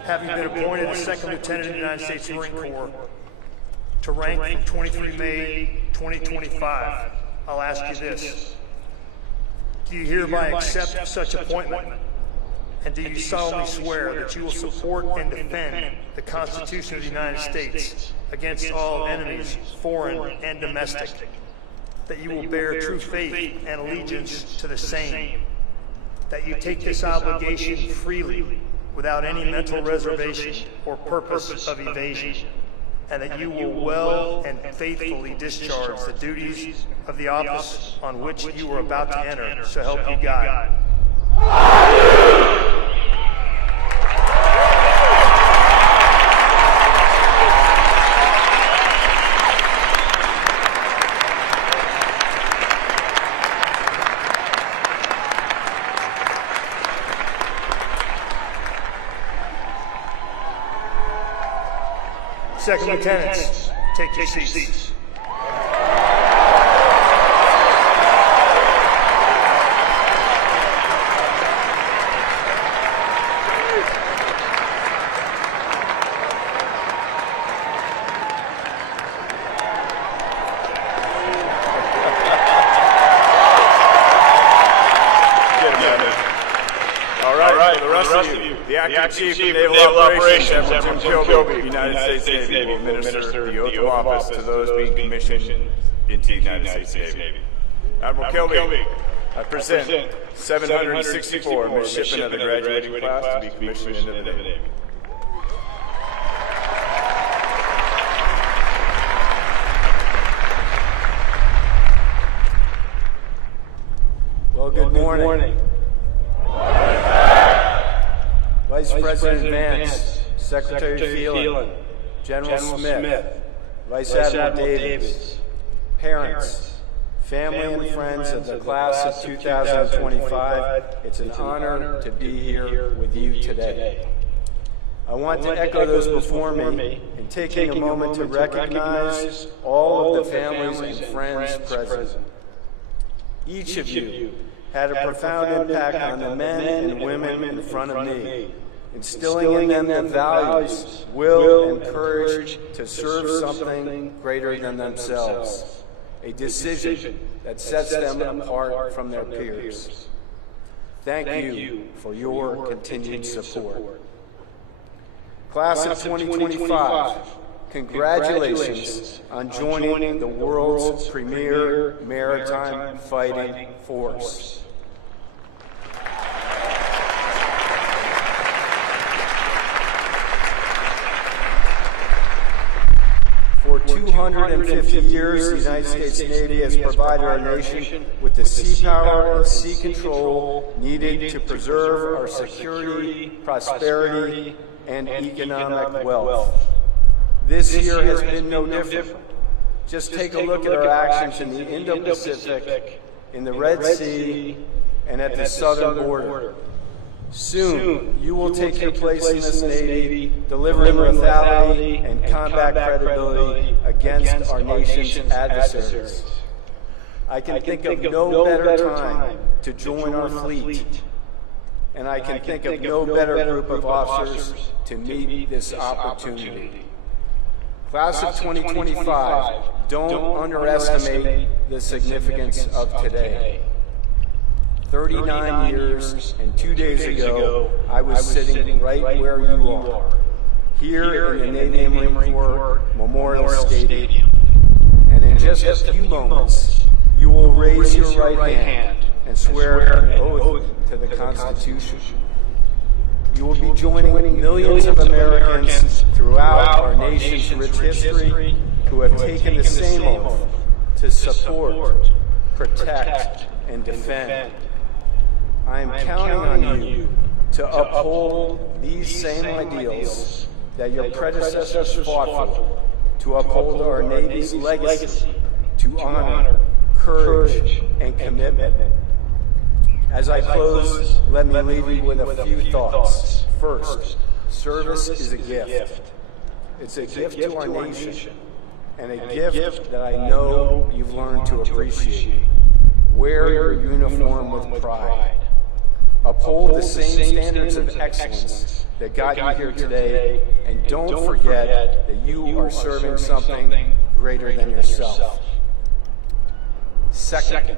Having been appointed as Second Lieutenant in the United States Marine Corps to rank from 23 May 2025, I'll ask you this. Do you hereby accept such appointment? And do you solemnly swear that you will support and defend the Constitution of the United States against all enemies, foreign and domestic, that you will bear true faith and allegiance to the same, that you take this obligation freely without any mental reservation or purpose of evasion, and that you will well and faithfully discharge the duties of the office on which you are about to enter, so help you God. Second lieutenants, take your seats. The Acting Chief of Naval Operations, Admiral Kilby, United States Navy, will administer the oath of office to those being commissioned into the United States Navy. Admiral Kilby, I present 764 midshipmen of the graduating class to be commissioned into the Navy. Well, good morning. Vice President Vance, Secretary Phelan, General Smith, Vice Admiral Davis, parents, family and friends of the class of 2025, it's an honor to be here with you today. I want to echo those before me in taking a moment to recognize all of the families and friends present. Each of you had a profound impact on the men and women in front of me, instilling in them the values, will, and courage to serve something greater than themselves, a decision that sets them apart from their peers. Thank you for your continued support. Class of 2025, congratulations on joining the world's premier maritime fighting force. For 250 years, the United States Navy has provided our nation with the sea power and sea control needed to preserve our security, prosperity, and economic wealth. This year has been no different. Just take a look at our actions in the Indo-Pacific, in the Red Sea, and at the southern border. Soon, you will take your place in this Navy, delivering lethality and combat credibility against our nation's adversaries. I can think of no better time to join our fleet, and I can think of no better group of officers to meet this opportunity. Class of 2025, don't underestimate the significance of today. 39 years and 2 days ago, I was sitting right where you are, here in the Navy Marine Corps Memorial Stadium. And in just a few moments, you will raise your right hand and swear an oath to the Constitution. You will be joining millions of Americans throughout our nation's rich history who have taken the same oath to support, protect, and defend. I am counting on you to uphold these same ideals that your predecessors fought for, to uphold our Navy's legacy, to honor, courage, and commitment. As I close, let me leave you with a few thoughts. First, service is a gift. It's a gift to our nation, and a gift that I know you've learned to appreciate. Wear your uniform with pride. Uphold the same standards of excellence that got you here today, and don't forget that you are serving something greater than yourself. Second,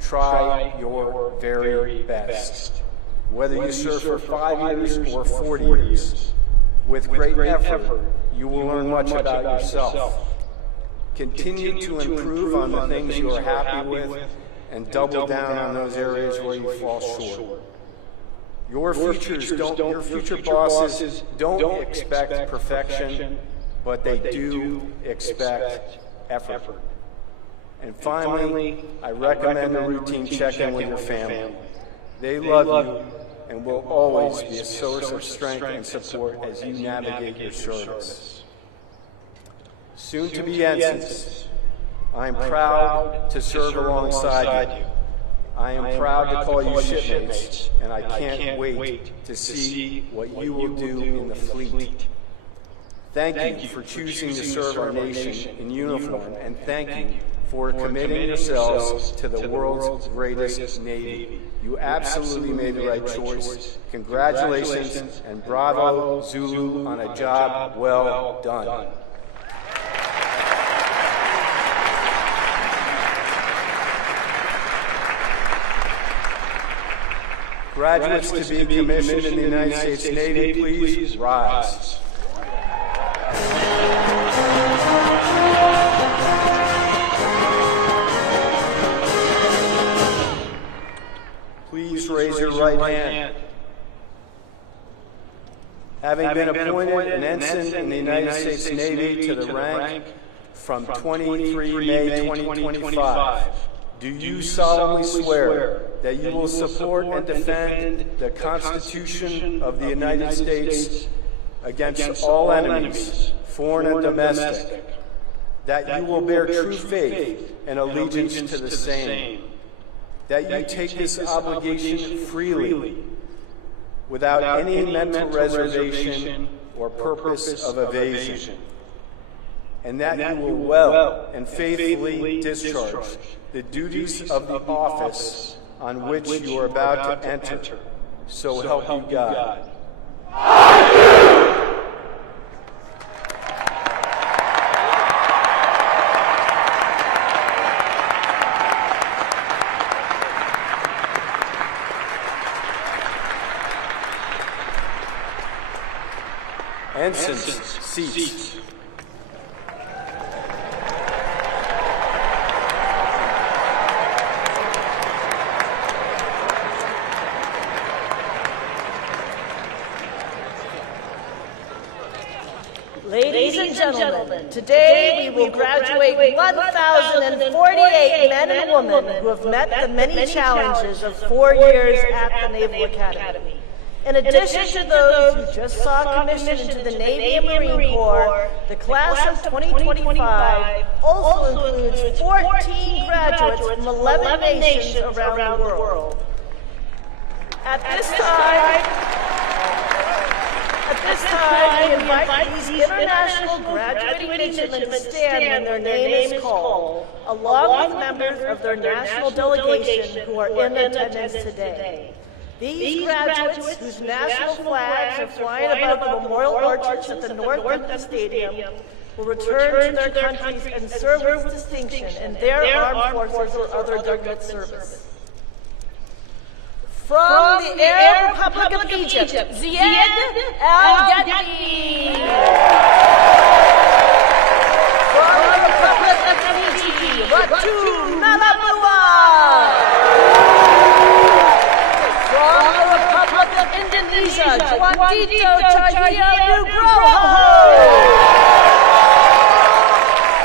try your very best. Whether you serve for 5 years or 40 years, with great effort, you will learn much about yourself. Continue to improve on the things you are happy with, and double down on those areas where you fall short. Your future bosses don't expect perfection, but they do expect effort. And finally, I recommend a routine check-in with your family. They love you and will always be a source of strength and support as you navigate your service. Soon to be ensigns, I am proud to serve alongside you. I am proud to call you shipmates, and I can't wait to see what you will do in the fleet. Thank you for choosing to serve our nation in uniform, and thank you for committing yourselves to the world's greatest Navy. You absolutely made the right choice. Congratulations, and bravo, Zulu, on a job well done. Graduates to be commissioned in the United States Navy, please rise. Please raise your right hand. Having been appointed an ensign in the United States Navy to the rank from 23 May 2025, do you solemnly swear that you will support and defend the Constitution of the United States against all enemies, foreign and domestic, that you will bear true faith and allegiance to the same, that you take this obligation freely, without any mental reservation or purpose of evasion, and that you will well and faithfully discharge the duties of the office on which you are about to enter. So help you God. Ensigns, seats. Ladies and gentlemen, today we will graduate 1,048 men and women who have met the many challenges of 4 years at the Naval Academy. In addition to those who just saw commissioned into the Navy and Marine Corps, the class of 2025 also includes 14 graduates from 11 nations around the world. At this time, we invite these international graduating midshipmen to stand when their name is called, along with members of their national delegation who are in attendance today. These graduates, whose national flags are flying above the memorial arches at the north end of the stadium, will return to their countries and serve with distinction in their armed forces or other government service. From the Arab Republic of Egypt, Ziyad Al-Gaddi. From the Republic of Fiji, Ratu Nalabua. From the Republic of Indonesia, Juandito Cahaya Nugroho.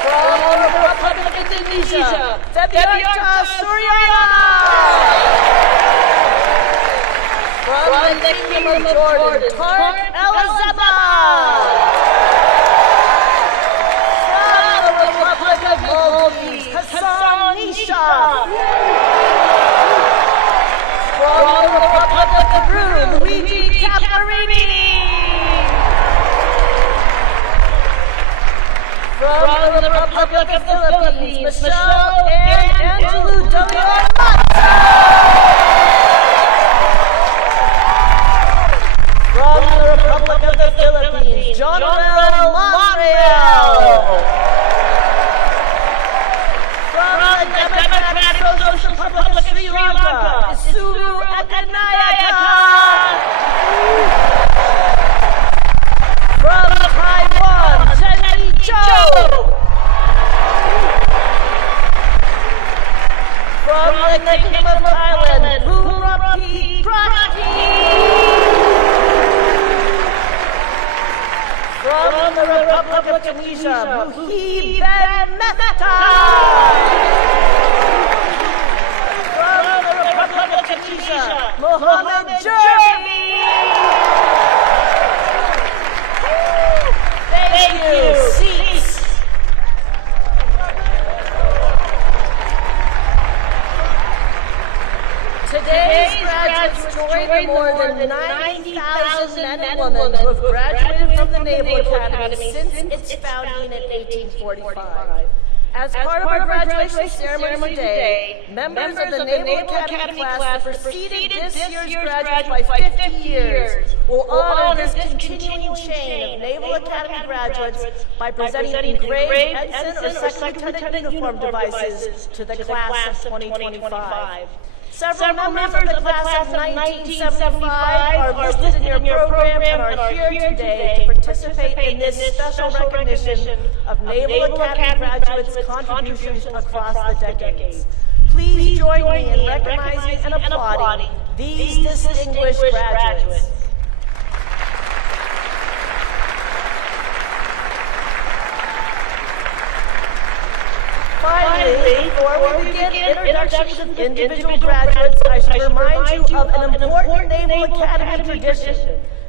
From the Republic of Indonesia, Febiata Suryana. From the Kingdom of Jordan, Tarek El-Zabah. From the Republic of Maldives, Hassan Nisha. From the Republic of Peru, Luigi Caparini. From the Republic of Philippines, Michelle and Angelou Delior. From the Republic of the Philippines, John Monreal. From the Democratic Social Republic of Sri Lanka, Isuru Akanayaka. From Taiwan, Jenny Zhou. From the Kingdom of Thailand, Purapee Prati. Republic of Tunisia, Muhib Ben Mehta. From the Republic of Tunisia, Mohammed Jeremy. Thank you. Seats. Today's graduates join the more than 90,000 men and women who have graduated from the Naval Academy since its founding in 1845. As part of our graduation ceremony today, members of the Naval Academy class that preceded this year's graduates by 50 years will honor this continuing chain of Naval Academy graduates by presenting engraved ensign or second lieutenant uniform devices to the class of 2025. Several members of the class of 1975 are listed in your program and are here today to participate in this special recognition of Naval Academy graduates' contributions across the decades. Please join me in recognizing and applauding these distinguished graduates. Finally, before we begin introductions of individual graduates, I should remind you of an important Naval Academy tradition.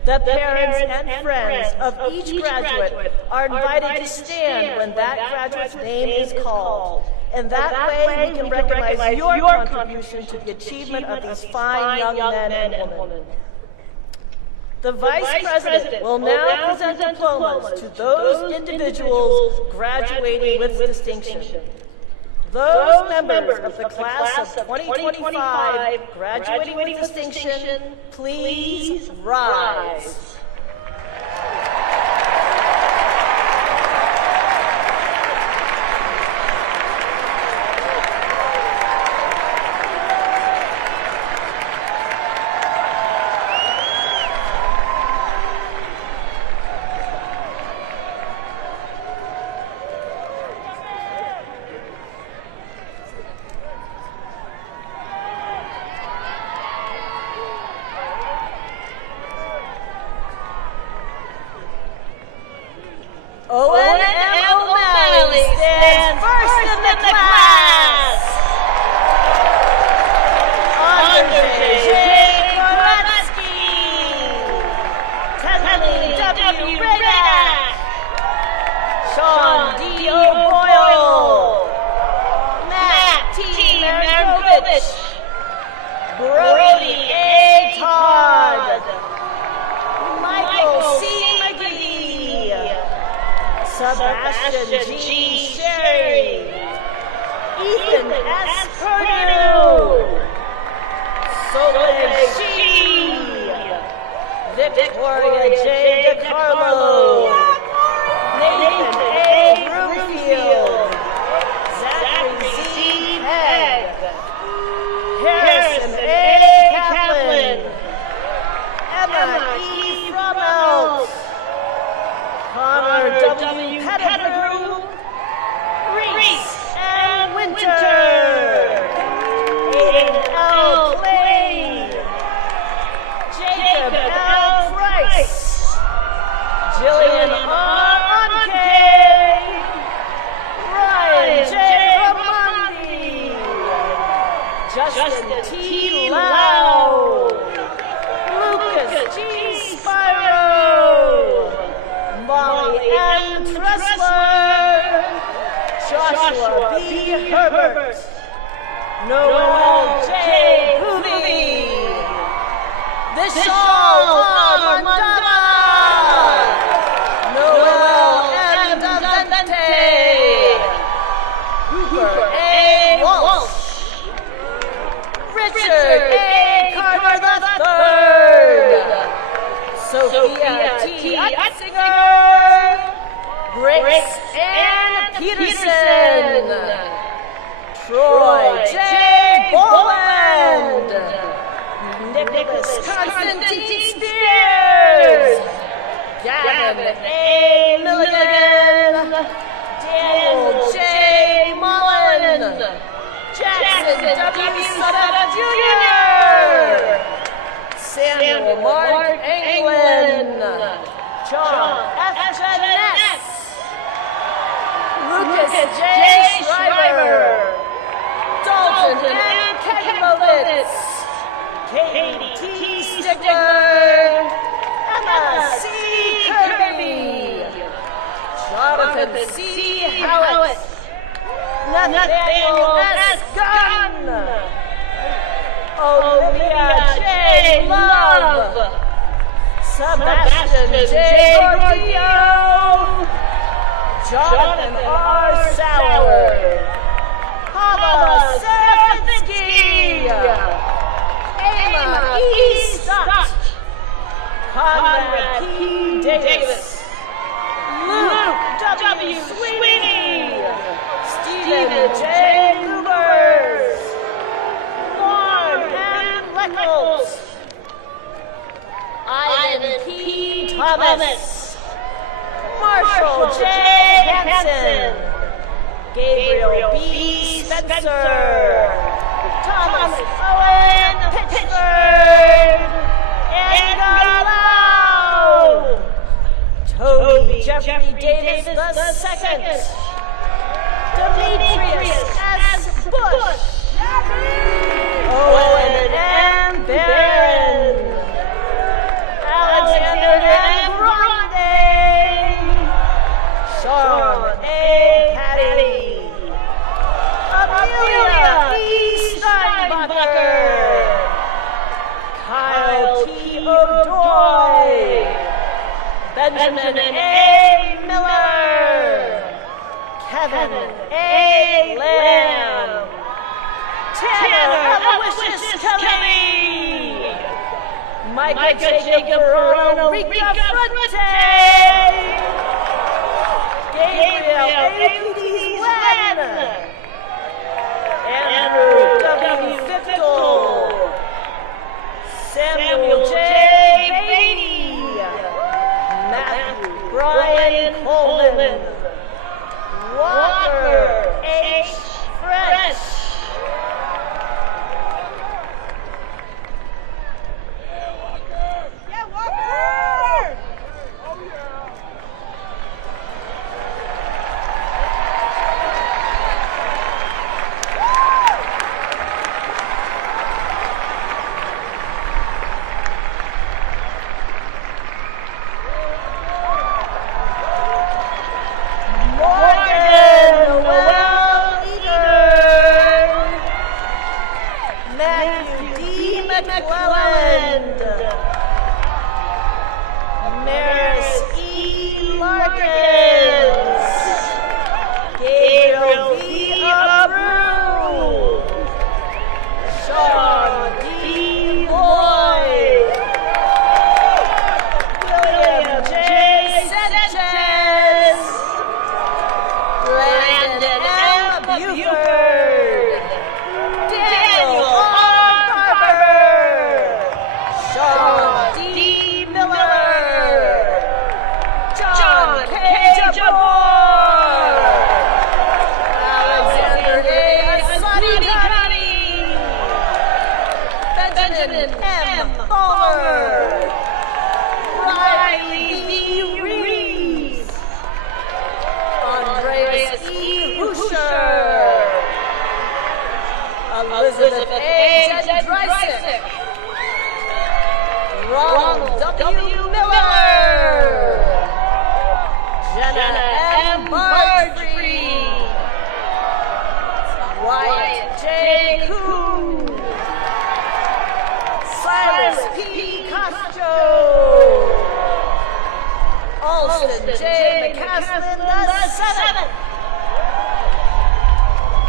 The parents and friends of each graduate are invited to stand when that graduate's name is called. In that way, we can recognize your contribution to the achievement of these fine young men and women. The Vice President will now present diplomas to those individuals graduating with distinction. Those members of the class of 2025 graduating with distinction, please rise. Owen M. O'Malley stands first in the class. Andre J. Koretsky. Tenley W. Radak. Sean D. O'Boyle. Matt T. Markovich. Brody A. Todd. Michael C. Sebastian G. Sherry, Ethan S. Purdue, Solange G. Victoria J. DiCarlo, Nathan A. Broomfield, Zachary C. Pegg, Harrison A. Kaplan, Emma E. Fromelt, Connor W. Pettigrew, Reese and Winter, Aiden L. Clay, Jacob L. Price, Jillian R. Anke, Ryan J. Ramondi, Justin T. Lau, Lucas G. Spiro, Molly M. Tressler, Joshua B. Herbert, Noel J. Hoovy, Vishal R. Mandana, Noel M. Davente, Cooper A. Walsh, Richard A. Carter III, Sophia T. Utzinger, Grace Ann Peterson, Troy J. Boland, Nicholas Constantine Spears, Gavin A. Milligan, Daniel J. Mullen, Jackson W. Sutter Jr., Samuel Mark Anglin, John F. Janess, Marcus J. Schreiber, Dalton M. Keglovitz, Katie T. Stigler, Emma C. Kirby, Jonathan C. Howitt, Nathaniel S. Gunn, Olivia J. Love, Sebastian J. Gordillo, Jonathan R. Sauer, Hava Serafinsky, Emma E. Stott, Conrad P. Davis, Luke W. Sweeney, Stephen J. Lubers, Lauren M. Leckles, Ivan P. Thomas, Marshall J. Hansen, Gabriel B. Spencer, Thomas Owen Pittsburgh, and Lau, Toby Jeffrey Davis II, Demetrius S. Bush, Owen M. Barron, Alexander M. Grande, Sean A. Patty, Amelia E. Steinbacher, Kyle T. O'Doy, Benjamin A. Miller, Kevin A. Lamb, Tanner Aloysius Kelly, Micah Jacob Verona Rica Fronte, Gabriel A.P.D. Wen, Andrew W. Fickle, Samuel J. Beatty, Matthew Brian Coleman, Walker H. French, McClelland, Maris E. Larkins, Gabriel V. Abreu, Sean D. Boyd, William J. Sanchez, Brandon M. Buford, Daniel R. Barber, Sean D. Miller, John K. Jabor, Alexander A. Sanikani, Benjamin M. Palmer, Riley B. Reeves, Andreas E. Huscher, Elizabeth A. Jedrysik, Ronald W. Miller, Jenna M. Bardry, Wyatt J. Kuhn, Silas P. Castro, Alston J. McCaslin VII,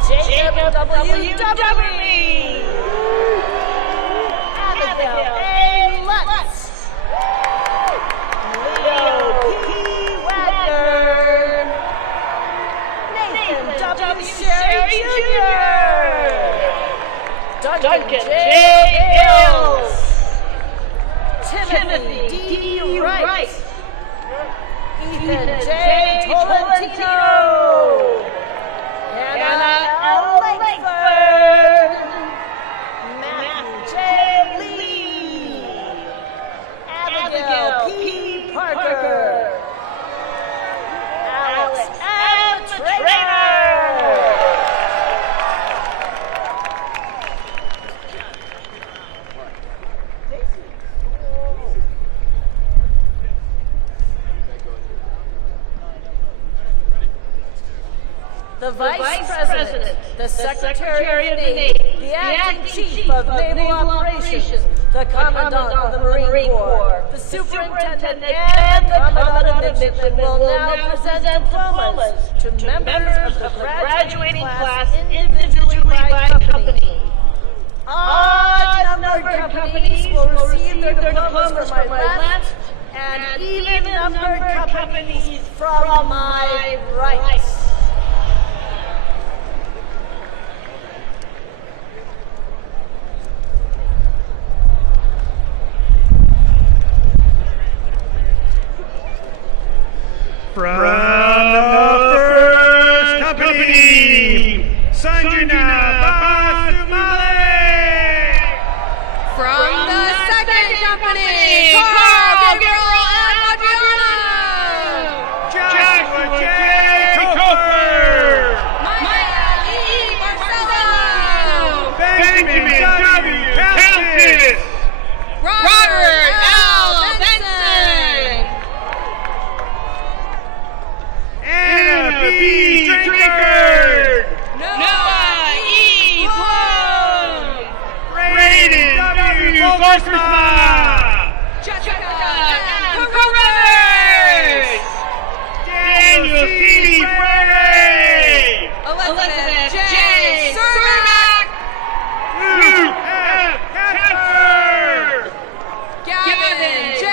Jacob W. Dubberly, Abigail A. Lutz, Leo P. Wagner, Nathan W. Sherry Jr., Duncan J. Ills, Timothy D. Wright, Ethan J. Tolentino, Hannah L. Langford, Matthew J. Lee, Abigail P. Parker, Alex M. Trainer, the Vice President, the Secretary of the Navy, the Acting Chief of Naval Operations, the Commandant of the Marine Corps, the Superintendent, and the Commandant of Midland will now present diplomas to members of the graduating class individually by company. Odd-numbered companies will receive their diplomas from my left, and even-numbered companies from my right. From the first company, Sanjana Basumale. From the second company, Carl Gabriel and Adriano. Joshua J. Kofer. Maya E. Marcelo. Benjamin W. Countess. Robert L. Benson. Anna B. Drinker. Noah E. Bloom. Braden W. Goldsma. Jessica M. Carruthers. Daniel C. Frey. Elizabeth J. Cermak. Luke F. Kessler. Gavin J.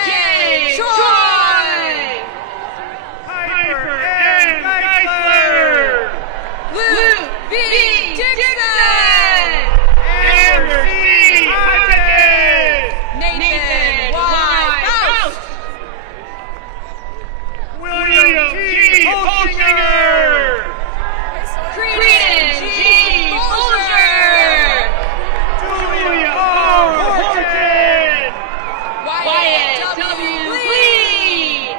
Troy. Piper N. Geisler. Luke V. Dixon. Amber C. Hutchins. Nathan Y. Faust. William T. Holzinger. Creedon G. Bolger. Julia R. Horton. Wyatt W. Lee.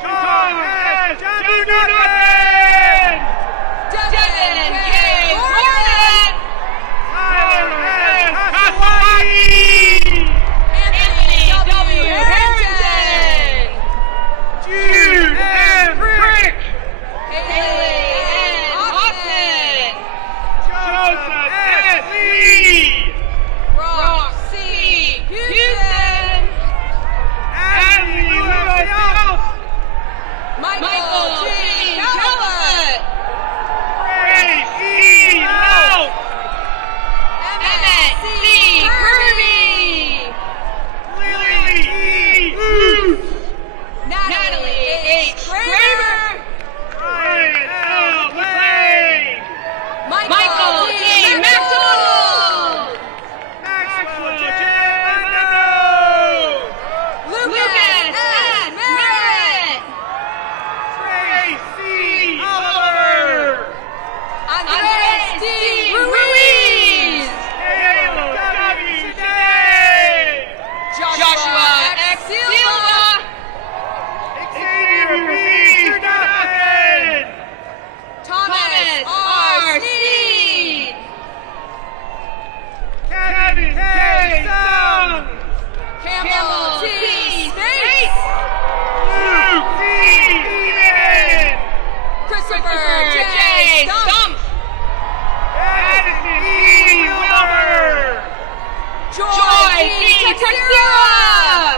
Sean S. Jonathan. Devin K. Gordon. Tyler S. Haswani. Anthony W. Harrington. Jude M. Frick. Haley N. Austin. Joseph S. Lee. Rock C. Houston. Ashley Lewis Elf. Michael G. Calvert. Grace E. Laut. Emmett C. Kirby. Lily E. Luce. Natalie H. Kramer. Ryan L. Lane. Michael D. Maxwell. Maxwell J. Lando. Lucas S. Merritt. Trace C. Oliver. Andres D. Ruiz. Caleb W. Shea. Joshua X. Silva. Xavier B. Jonathan. Thomas R. Sneed. Kevin K. Sung. Campbell T. States. Luke C. Eden. Christopher J. Stump. Addison E. Wilbur. Joy D. Texera.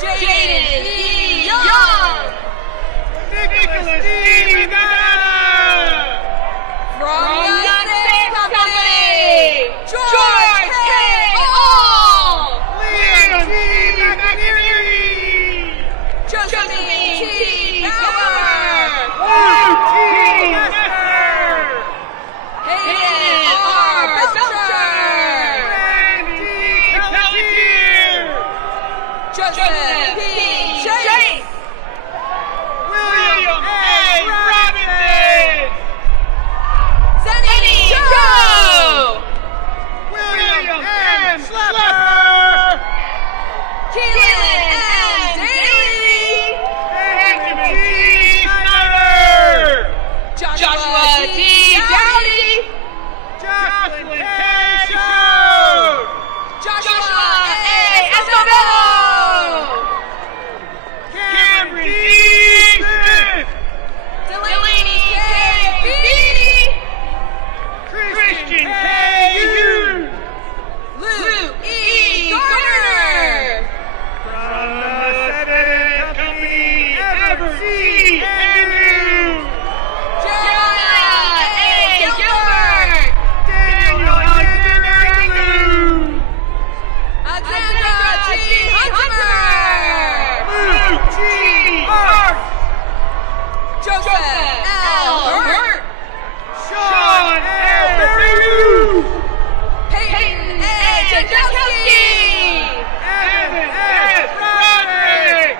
Jaden E. Young. Nicholas D. Madonna. From United States Company, George K. All. Liam T. McNeary. Josephine T. Bauer. Luke T. Nestor. Hayden R. Belcher. Randy D. Pelletier. Joseph P. Chase. William A. Robinson. Zenny Joe. William M. Schlepper. Keelan M. Daly. Benjamin T. Snyder. Joshua T. Dowdy. Jocelyn K. Show. Joshua A. Escobedo. Cameron D. Smith. Delaney K. Beatty. Christian K. Hughes. Luke E. Garner. From the 7th Company, Everett C. Andrews. Jeremiah A. Gilbert. Daniel Alexander Agu. Alexandra G. Hunter. Luke G. Hart. Joseph L. Hurt. Sean L. Berry. Peyton A. Jankowski. Evan S. Roderick.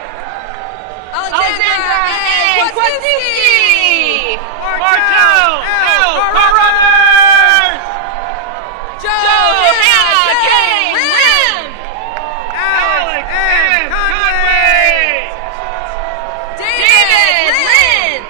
Alexandra A. Kwasniewski. Martel L. Carruthers. Johanna K. Lim. Alex M. Conway. David Lynn.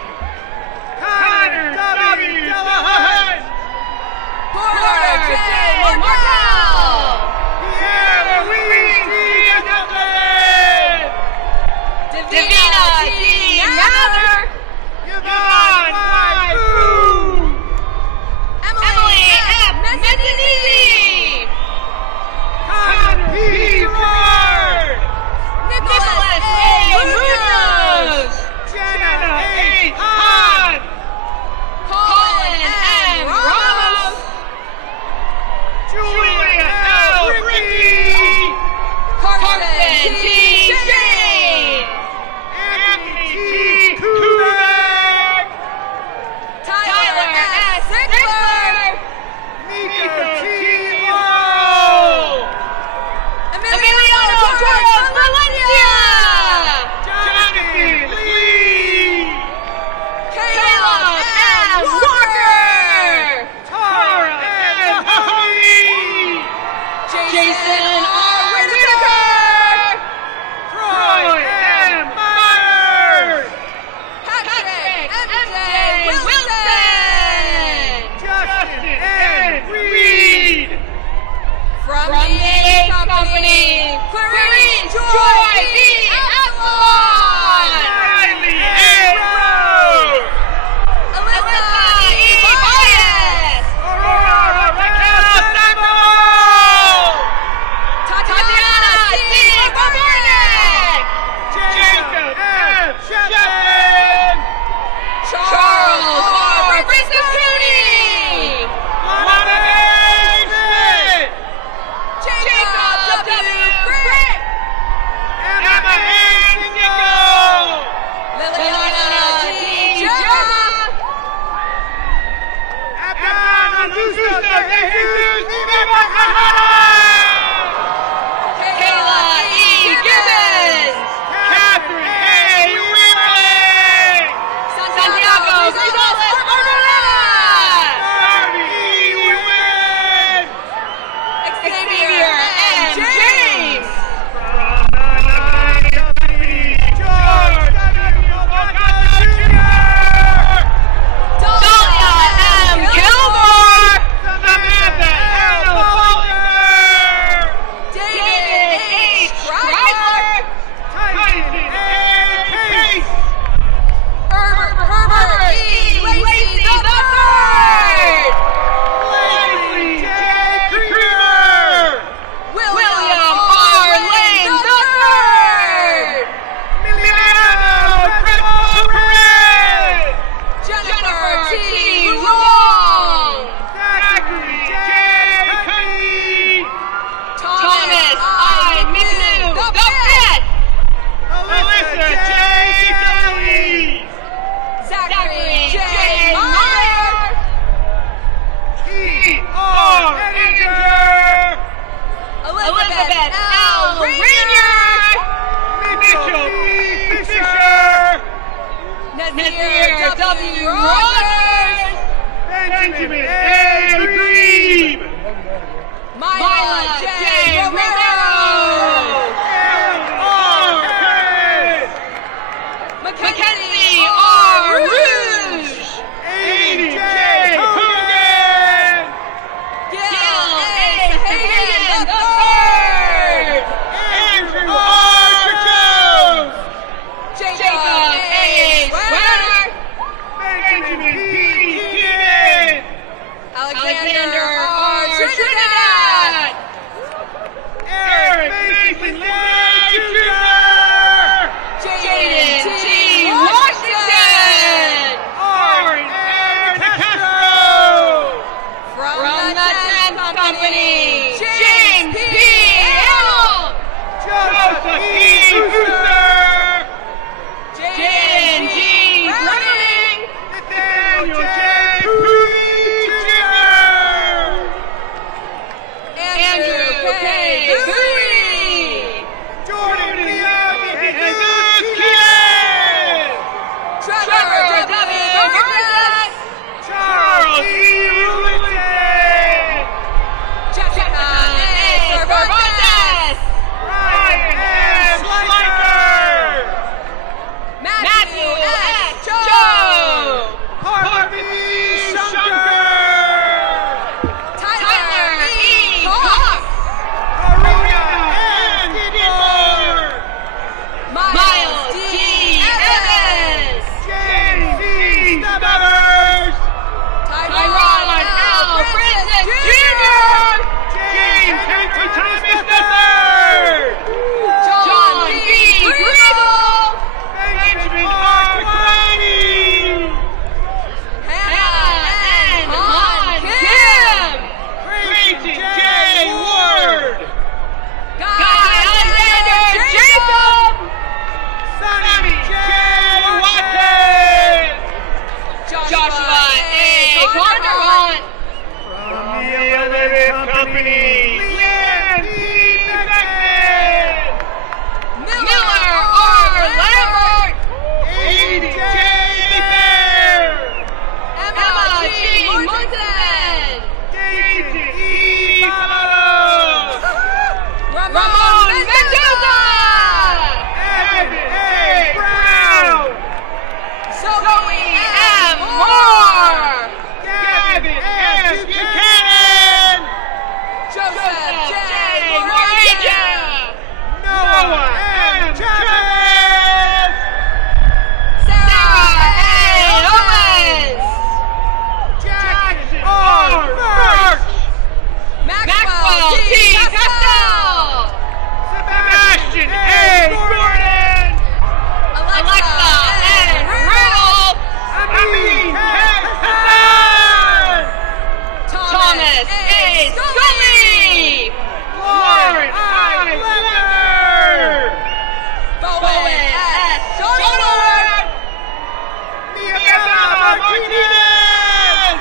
Martinez!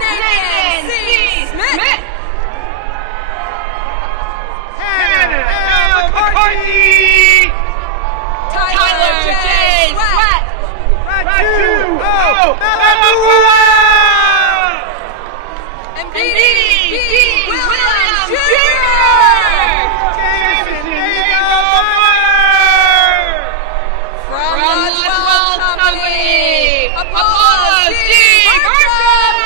Nathan C. Smith. Hannah L. McCarthy! Tyler J. Sweat. Ratu O. Malamua! And B. Williams Jr. Jameson Diego Meyer! From the 12th Company, Apollo C. Bertram.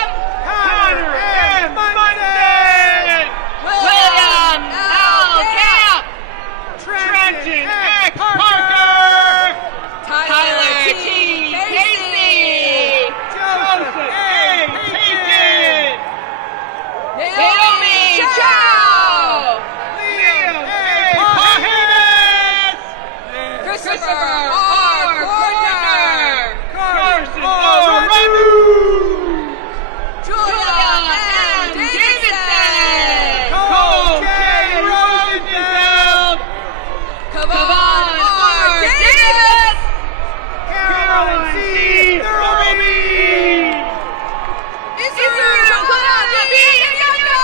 Connor M. Munson! William L. Camp. Trenton X. Parker! Tyler T. Casey. Joseph A. Payton! Naomi Chow. Liam A. Pahenis! Christopher R. Gardner. Carson O. Radu! Julia M. Davidson. Cole J. Rosenfeld! Kavan R. Davis. Caroline C. Thurlby! Isuru Kulabi Yaka.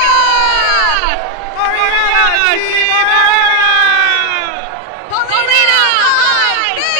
Ariana C. Mariah! Paulina I.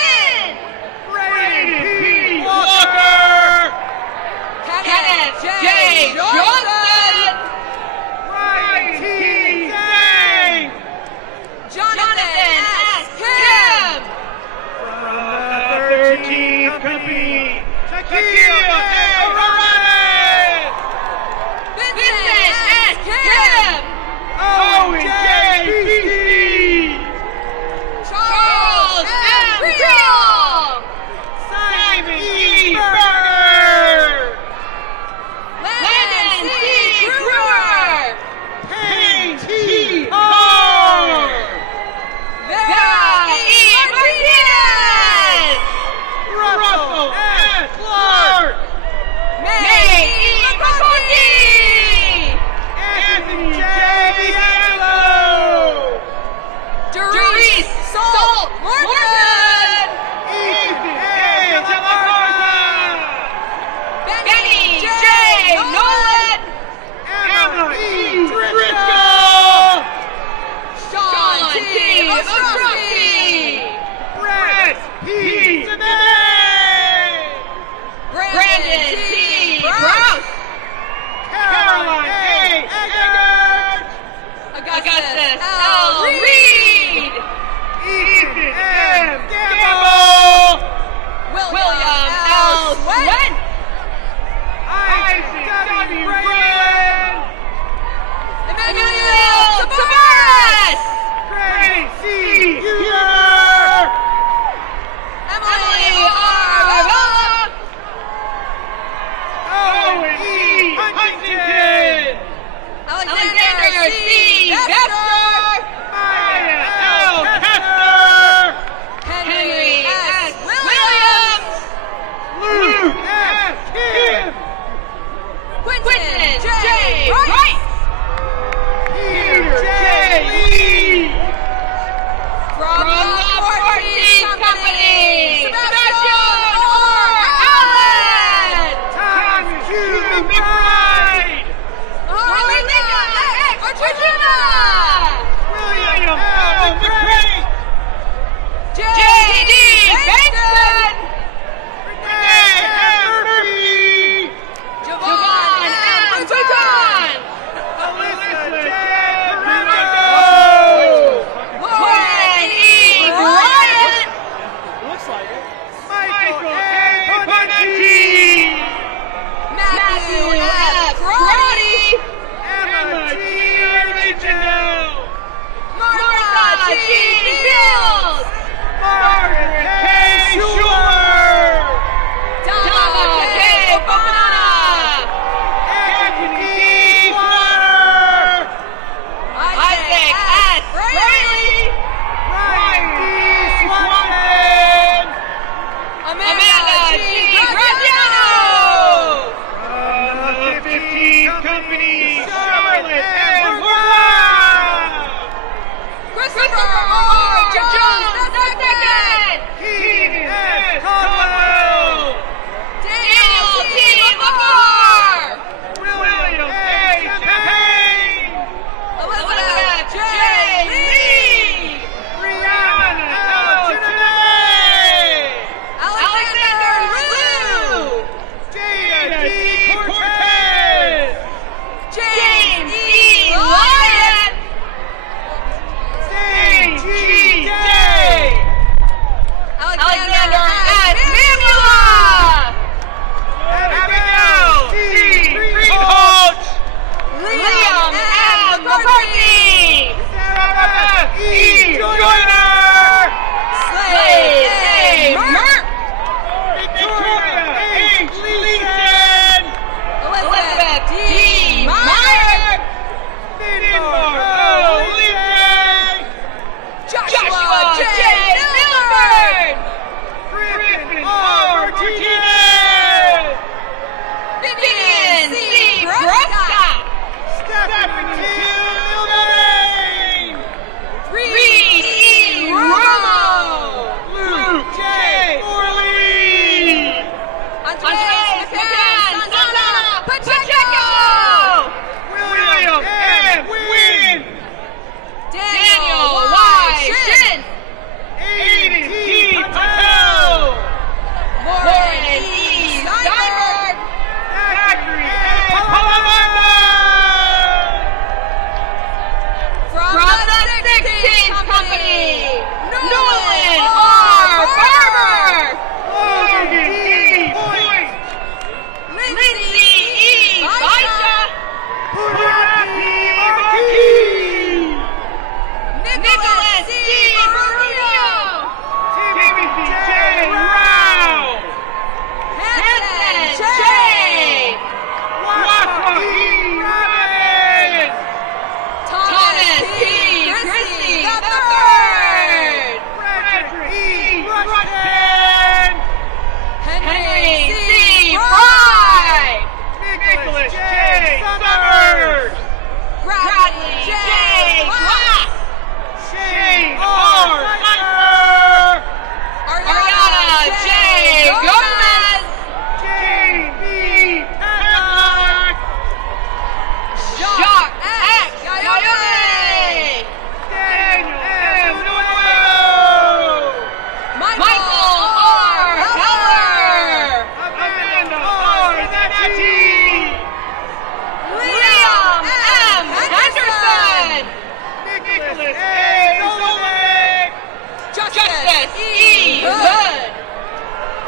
Hood.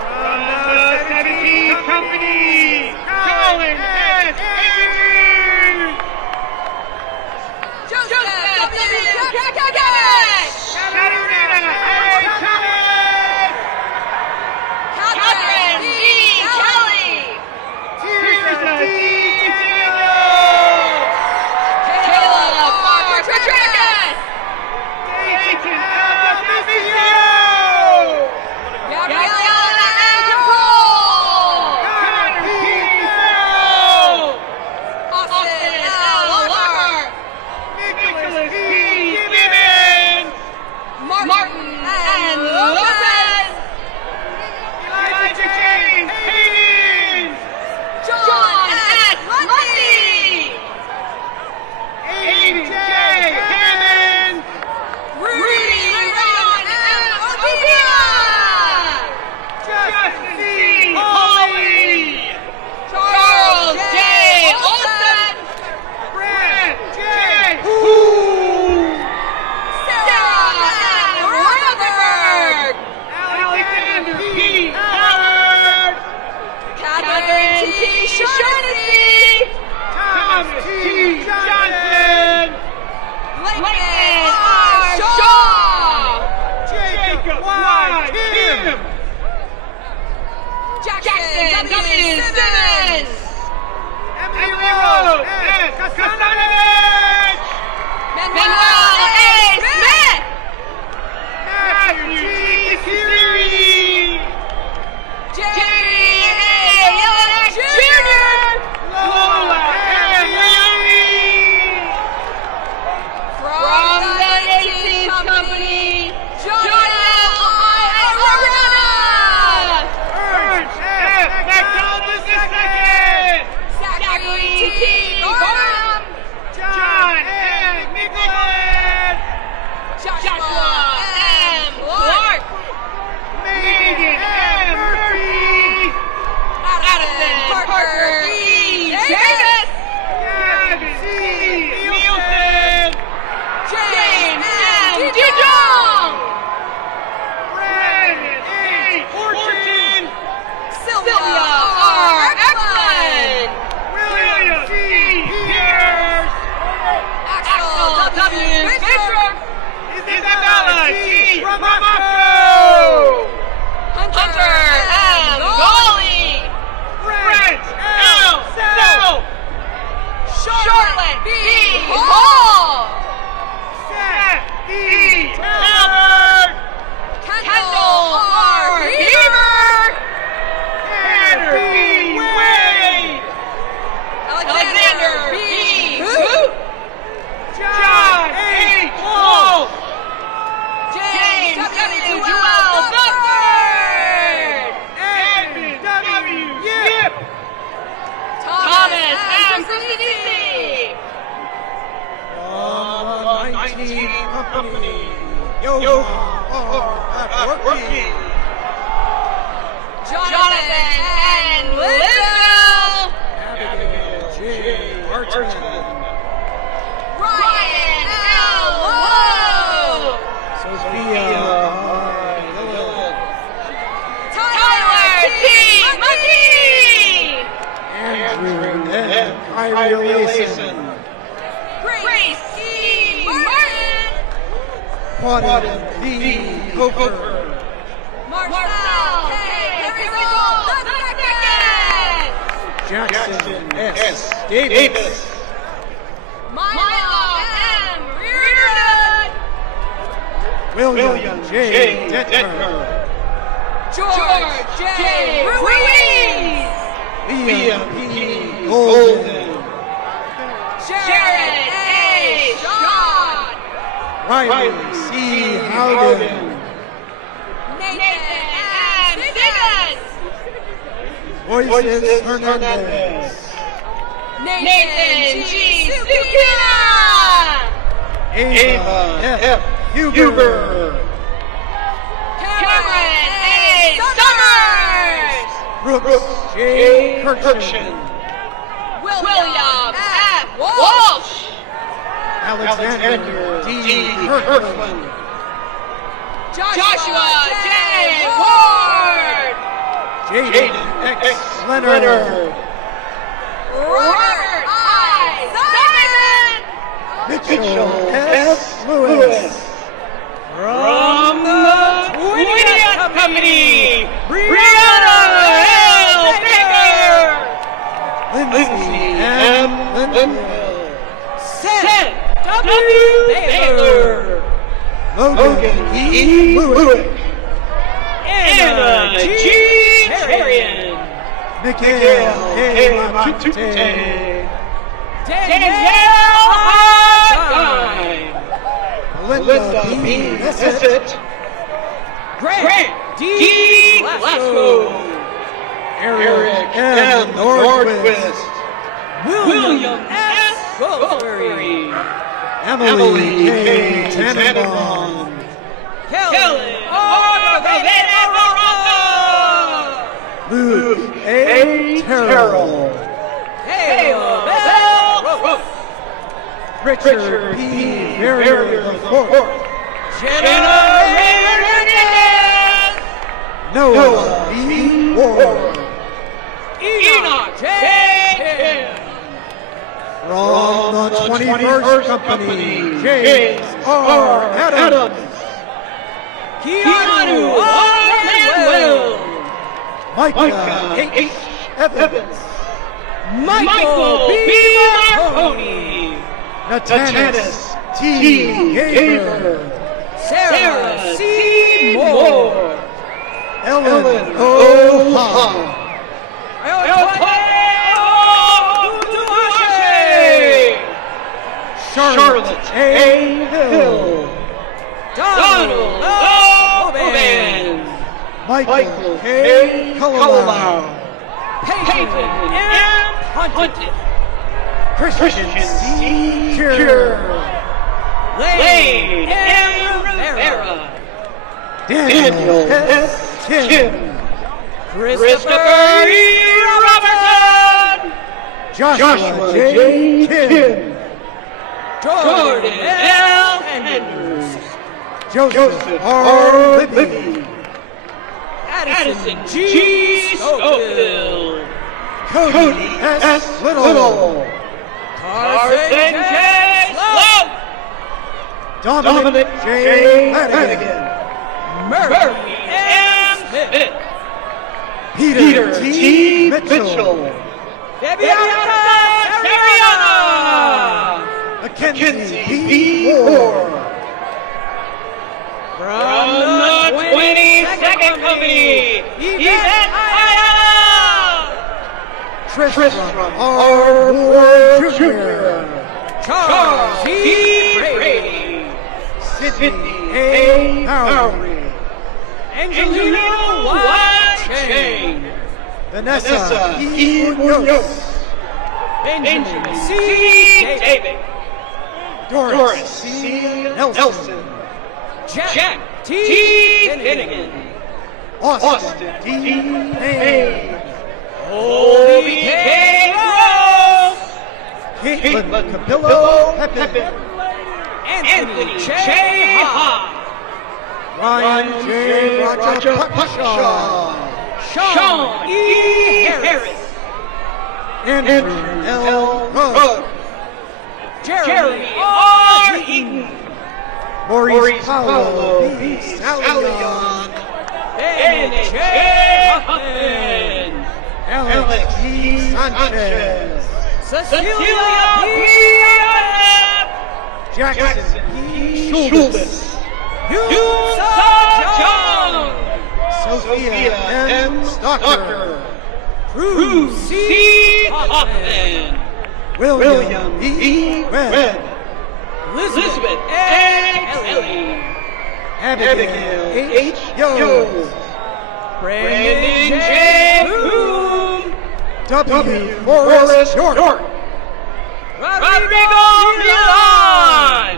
From the 17th Company, Colin S. Andrews. Joseph W. Kakash. Katarina A. Thomas. Catherine D. Kelly. Teresa D. Caleb R. Patricus. Dayton L. Davidio. Gabriella M. Campbell. Connor P. Farrell. Austin L. Lockhart. Nicholas P. Gibbons. Martin N. Lopez. Elijah James Hayden. John S. Lundy. Aiden J. Hammond. Rudy Ron M. Ovia. Justin C. Hawley. Charles J. Olson. Brad J. Hu. Sarah M. Rutherford. Alexander P. Howard. Catherine T. Shaughnessy. Thomas T. Johnson. Lincoln R. Shaw. Jacob Y. Kim. Jackson W. Simmons. Emily Rose S. Kastanovich. Manuel A. Smith. Matthew G. Siri. Jerry A. Yelena Jr. Lola M. Leone. From the 18th Company, John L. I. Arana. Ernst F. McDonald II. Zachary T. Gorham. John M. Nicholas. Joshua M. Clark. Megan M. Murphy. Addison Parker E. Davis. Gavin C. Nielsen. James M. DeJong. Brandon A. Fortune. Sylvia R. Eklund. William C. Pierce. Axel W. Bishop. Isabella G. Ramaco. Hunter M. Goley. Brent L. Sell. Charlotte B. Hall. Seth D. Talbert. Kendall R. Beaver. Tanner B. Wade. Alexander B. Hoop. John H. Wolf. James W. Joel Bufford. Edmund W. Yip. Thomas M. Christensen. From the 19th Company, Yo are working. Jonathan N. Lisbell. Abigail J. Martin. Ryan L. Lowe. Sophia R. Lilith. Tyler T. McGee. Andrew N. Kyrie Lason. Grace E. Martin. Quaden D. Coker. Marcel K. Rizal II. Jackson S. Davis. Milo M. Reardon. William J. Detmer. George J. Ruiz. Liam P. Golden. Jared A. Shaw. Riley C. Howden. Nathan M. Simmons. Moises Hernandez. Nathan G. Sukina. Ava F. Huber. Cameron A. Summers. Brooks J. Kirkshin. William F. Walsh. Alexander D. Kirkland. Joshua J. Jaden X. Leonard. Robert I. Simon. Mitchell S. Lewis. From the 20th Company, Brianna L. Baker. Lindsay M. Lindenhill. Seth W. Baylor. Logan E. Lewick. Anna G. Charian. Mikhail A. Matute. Danielle Hardine. Melinda B. Nessett. Grant D. Glasgow. Eric M. Nordquist. William S. Goldsberry. Emily K. Tannenbaum. Kellen R. Luke A. Terrell. Caleb L. Richard P. Verrier IV. Jenna Hernandez. Noah B. Ward. Enoch J. Kim. From the 21st Company, James R. Adams. Keanu R. Manuel. Micah H. Evans. Michael B. Marconi. Natanis T. Gamer. Sarah C. Moore. Ellen O. Hahn. Charlotte A. Hill. Donald O. Michael K. Cullilau. Peyton M. Hunted. Christian C. Kier. Lane M. Rivera. Daniel S. Kim. Christopher E. Robertson. Joshua J. Kim. Jordan L. Andrews. Joseph R. Libby. Addison G. Schofield. Cody S. Little. Carson J. Sloat. Dominic J. Madigan. Murphy M. Smith. Peter T. Mitchell. Debiana Seriana. Mackenzie P. Moore. From the 22nd Company, Yvette Aya. Tristram R. Moore Jr. Charles E. Brady. Sydney A. Lowry. Angelina Y. Chang. Vanessa E. Munoz. Benjamin C. David. Doris C. Nelson. Jack T. Finnegan. Austin D. Payne. Colby K. Rose. Caitlin Capillo Pepin. Anthony J. Ha. Ryan J. Rajapaksa. Sean E. Harris. Andrew L. Rugg. Jeremy R. Eaton. Maurice Paulo B. Salion. Ben J. Huffman. Alex E. Sanchez. Cecilia P. Jackson P. Schultz. Yusa Jung. Sophia M. Stocker. Drew C. Hoffman. William E. Webb. Elizabeth A. Kelly. Abigail H. Yost. Brandon J. Boom. W. Forrest York. Rodrigo Milan.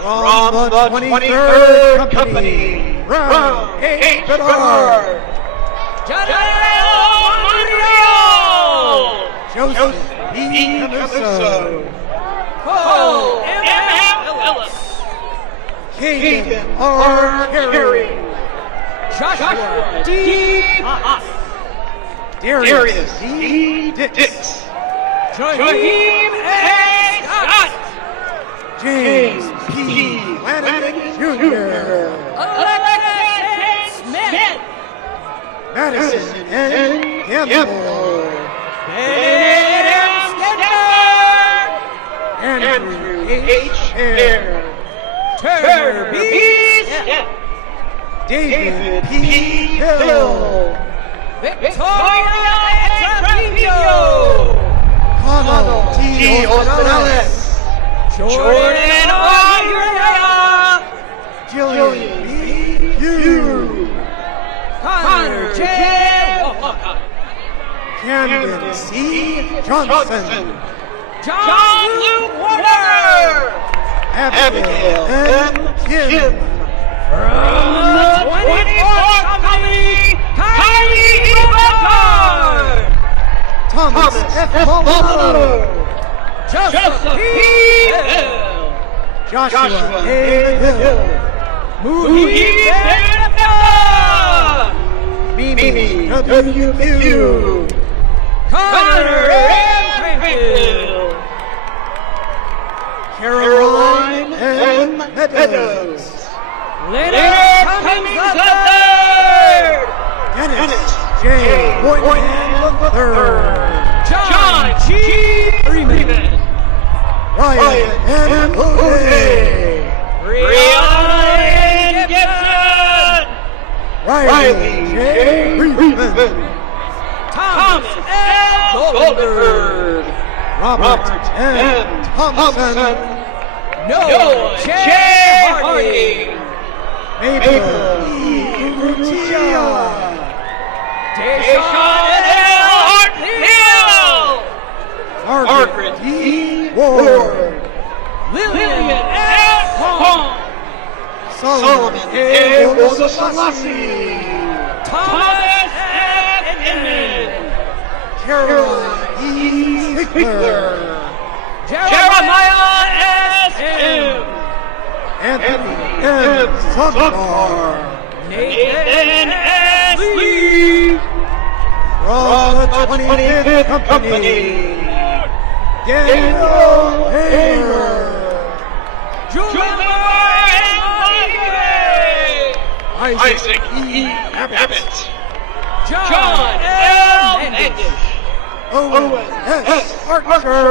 From the 23rd Company, Brown H. Bedard. Janelle Monreal. Joseph B. Camuso. Cole M. Ellis. Caden R. Carey. Joshua D. Haas. Darius D. Dix. Jaheim A. Scott. James P. Flanagan Jr. Alexis Smith. Madison N. Campbell. Bennett M. Stemmer. Andrew H. Hare. Turner B. Step. David P. Hill. Victoria Trevino. Connell T. Ornelas. Jordan Aguilera. Jillian B. Hughes. Connor J. Walker. Camden C. Johnson. John Luke Warner. Abigail M. Kim. From the 24th Company, Kylie Ibatar. Thomas F. Maldonado. Joseph P. Hill. Joshua A. Hill. Muhi Bethesda. Mimi W. Pugh. Connor M. Cranfield. Caroline M. Meadows. Leonard Cummings III. Dennis J. Boynton III. John G. Freeman. Ryan M. O'Day. Brianna N. Gibson. Riley J. Reedman. Thomas L. Goldberg. Robert M. Thompson. Noah J. Harding. Mabel E. Urrutia. Deshaun L. Hartfield. Margaret D. Ward. Lillian S. Hong. Solomon A. Osasalasi. Thomas F. Inman. Caroline E. Hickler. Jeremiah S. M. Anthony M. Sundar. Nathan S. Lee. From the 25th Company. Daniel Hager. Junior M. Isaac E. Abbott. John L. Mendes. Owen S. Archer.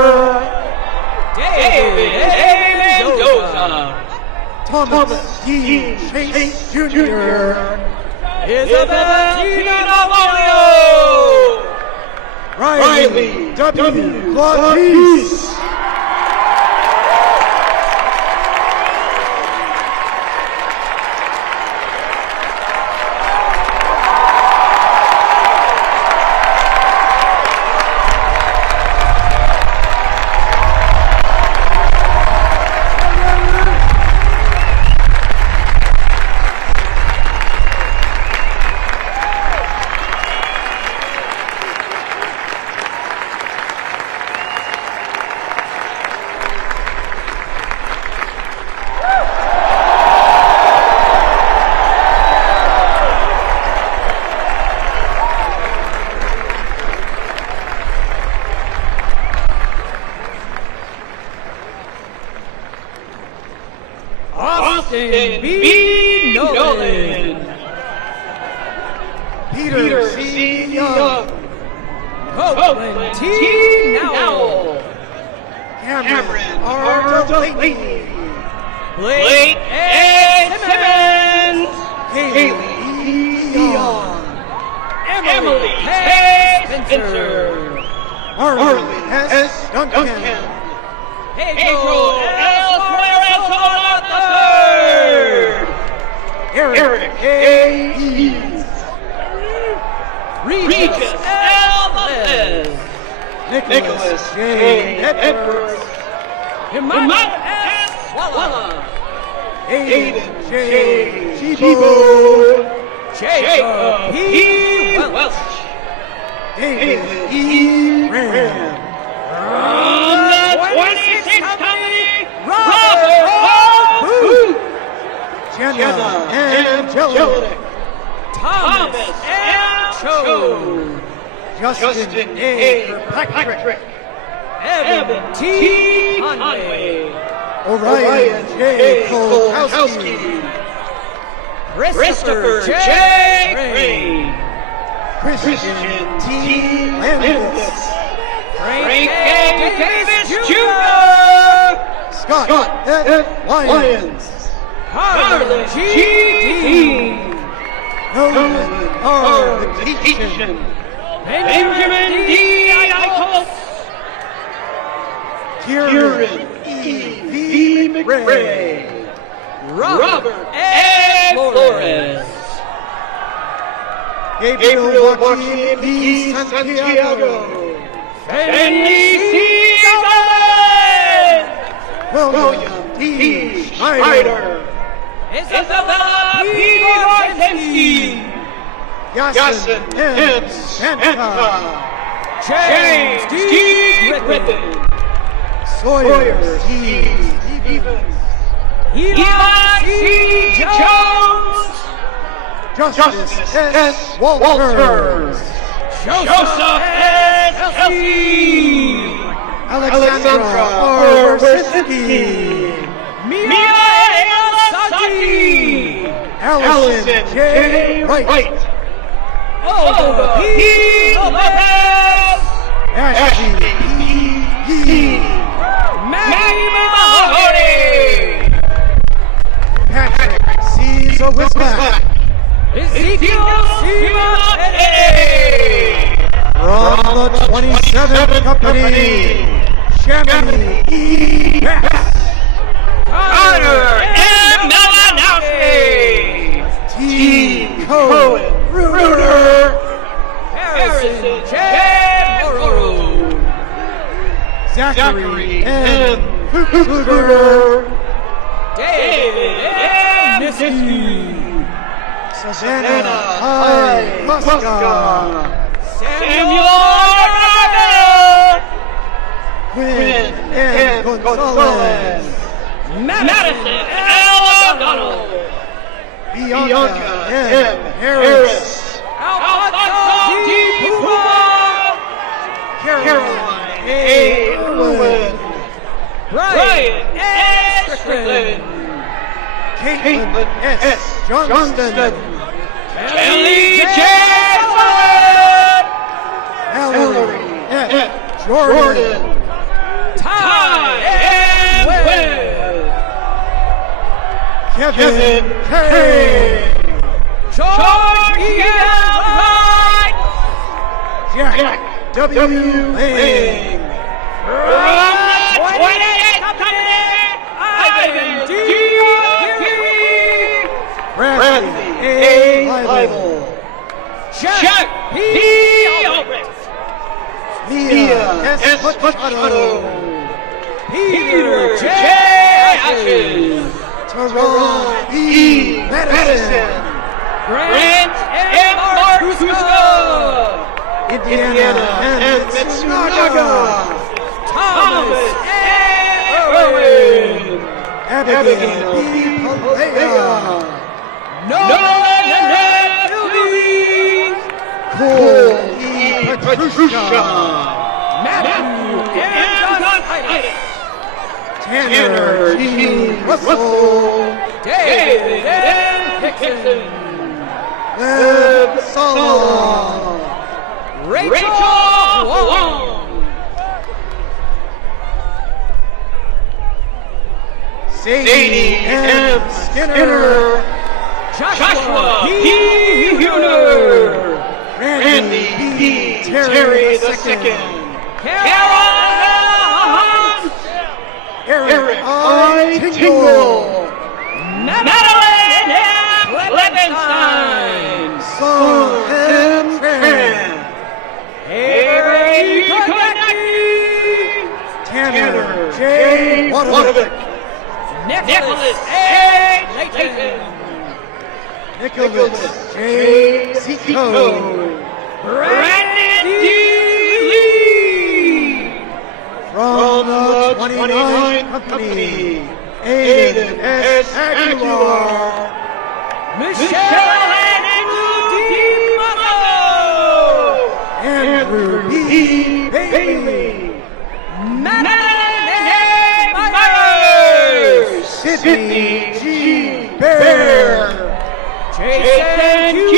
David A. Mendoza. Thomas D. Chase Jr. Isabella Tina Navalio. Riley W. Claudice. Austin B. Nolan. Peter C. Young. Copeland T. Nowell. Cameron R. Delaney. Blake A. Simmons. Haley E. Young. Emily K. Spencer. Marley S. Duncan. Pedro L. Suarez III. Eric A. Eves. Regis L. Velez. Nicholas J. Edwards. Himmat S. Walla. Aiden J. Chibo. Jacob P. Welch. David E. Graham. From the 26th Company, Robert O. Booth. Jenna M. Jelinek. Thomas M. Cho. Justin A. Kirkpatrick. Evan T. Conway. Orion J. Kolkowski. Christopher J. Crane. Christian T. Landis. Frank A. Davis Jr. Scott F. Lyons. Harlan G. Nolan R. Vacation. Benjamin D. Eichholz. Kieran E. V. McRae. Robert A. Flores. Gabriel Joaquin E. Santiago. Henry C. William T. Schneider. Isabella P. Martinsky. Yasin M. Santa. James D. Griffin. Sawyer C. Stevens. Eli C. Jones. Justice S. Walters. Joseph S. Kelsey. Alexandra R. Wersinski. Mia Elasati. Allison J. Wright. Olga P. Lopez. Ashley E. Yee. Maggie Mahoney. Patrick C. Zawismak. Ezekiel C. From the 27th Company, Shammy E. Bass. Connor M. Melanowski. T. Cohen Ruder. Harrison J. Morrow. Zachary M. Kluger. David M. Niski. Savannah I. Muska. Samuel Robert. Quinn M. Gonzalez. Madison L. O'Donnell. Bianca M. Harris. Alfonso D. Puma. Caroline A. Irwin. Brian S. Strickland. Caitlin S. Johnston. Kelly J. Valerie F. Jordan. Ty M. Webb. Kevin K. George E. Wright. Jack W. Lang. From the 28th Company, Ivan D. Bradley A. Leibel. Jack P. Albrecht. Mia S. Machado. Peter J. Ashes. Teron E. Madison. Grant M. Marcuska. Indiana M. Mitsunaga. Thomas A. Irwin. Abigail B. Palea. Nolan M. Philby. Cole E. Petrusha. Matthew M. Guntitis. Tanner G. Russell. David M. Hickson. Leb Salah. Rachel Wong. Sadie M. Skinner. Joshua P. Huner. Randy B. Terry II. Carol Hunt. Eric I. Tingle. Madeline M. Levenstein. Song M. Tran. Avery Konecki. Tanner J. Wadovic. Nicholas A. Layton. Nicholas J. Zico. Brandon D. Lee. From the 29th Company, Aiden S. Aguilar. Michelle and Andrew D. Motto. Andrew Bailey. Madeline Myers. Sydney G. Bear. Jason Q.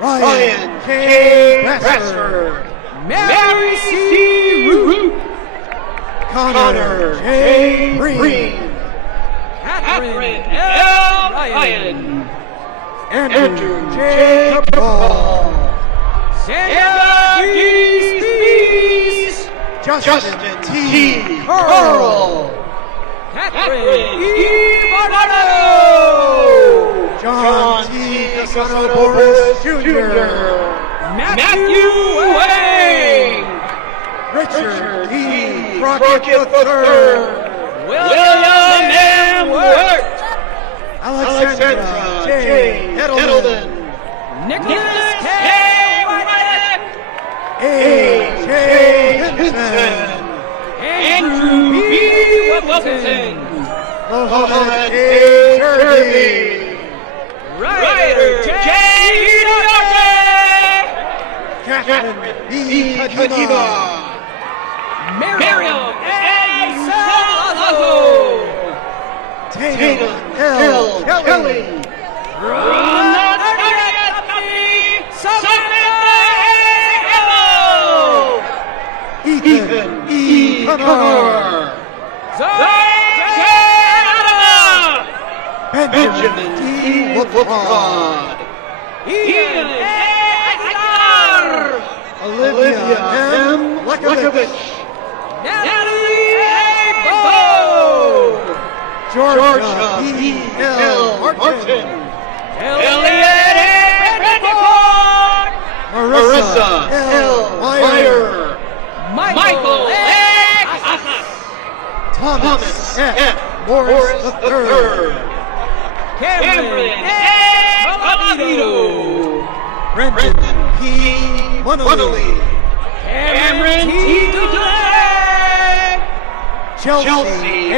Ryan K. Bradford. Mary C. Root. Connor J. Green. Catherine L. Ryan. Andrew J. Cabral. Xander D. Spees. Justin T. Carl. Catherine E. Bernardo. John T. Casano Boris Jr. Matthew Wang. Richard E. Crockett III. William M. Wirt. Alexandra J. Edelman. Nicholas K. White. A. J. Hinton. Andrew B. Wilkinson. Mohammed A. Kirby. Ryder J. Duarte. Catherine B. Kadima. Miriam A. Salazzo. Tatum L. Kelly. From the 30th Company, Samantha A. Elmo. Ethan E. Connor. Zoe J. Adama. Benjamin D. Woodward. Ian A. Aguilar. Olivia M. Lekovich. Natalie A. Bowe. Georgia E. L. Martin. Elliot A. Bradford. Marissa L. Meyer. Michael A. Casas. Thomas F. Morris III. Cameron A. Palladino. Brendan P. Munnelly. Cameron T. Delay. Chelsea A.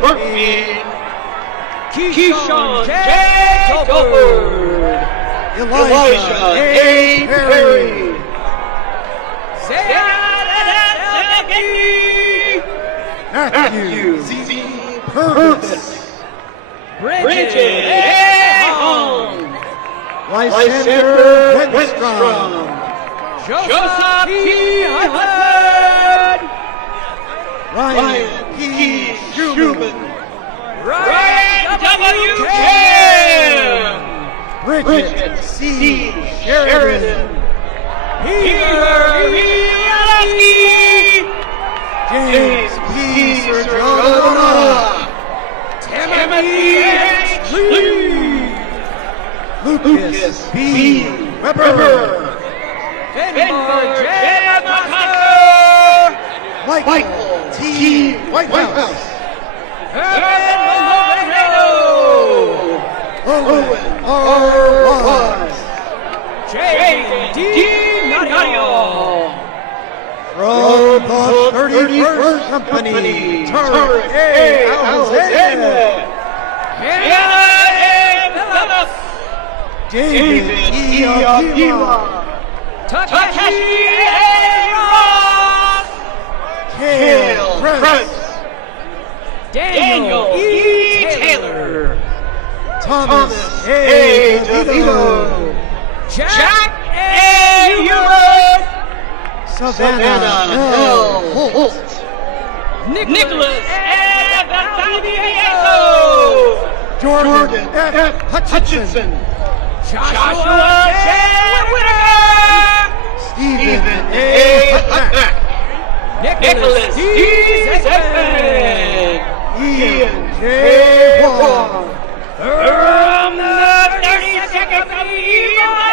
Murphy. Keyshawn J. Tolbert. Elijah A. Perry. Zayad L. Matthew Z. Purvis. Bridget A. Hong. Lysander Wenstrom. Joseph P. Hufford. Ryan P. Schumann. Ryan W. Kim. Bridget C. Sheridan. Peter E. Aleski. James P. Sergio. Timothy H. Lee. Lucas B. Weber. Finbar J. MacArthur. Michael T. Whitehouse. Herman Moreno. Owen R. Ross. Jaden D. Nadio. From the 31st Company, Turret A. Alexander. Hannah A. Phillips. David E. Avila. Takashi A. Ross. Cale Press. Daniel E. Taylor. Thomas A. DeVito. Jack A. Hubert. Savannah L. Holt. Nicholas A. Valdivieso. Jordan F. Hutchinson. Joshua J. Whitaker. Stephen A. Hutback. Nicholas D. Zexman. Ian J. Wong. From the 32nd Eagles.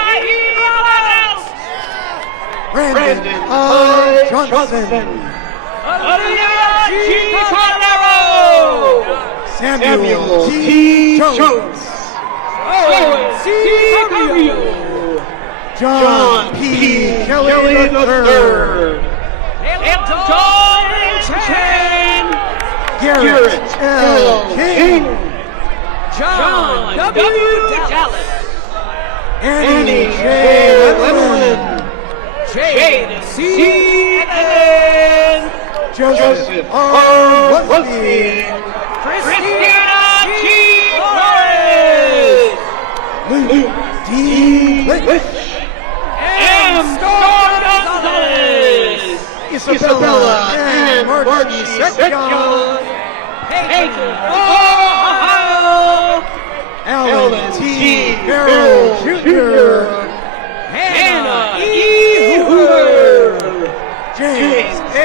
Brandon I. Johnson. Olivia G. Cordero. Samuel T. Jones. Owen C. Carrillo. John P. Kelly III. Dalton Chen. Garrett L. King. John W. Dallas. Annie J. Levelin. J. Jaden C. Evans, Joseph R. Wesby, Christina G. Flores, Luke D. Lynch, M. Storm Gonzalez, Isabella and Martin Section, Peyton Ohio, Alan T. Farrell Jr., Hannah E. Hoover, James A.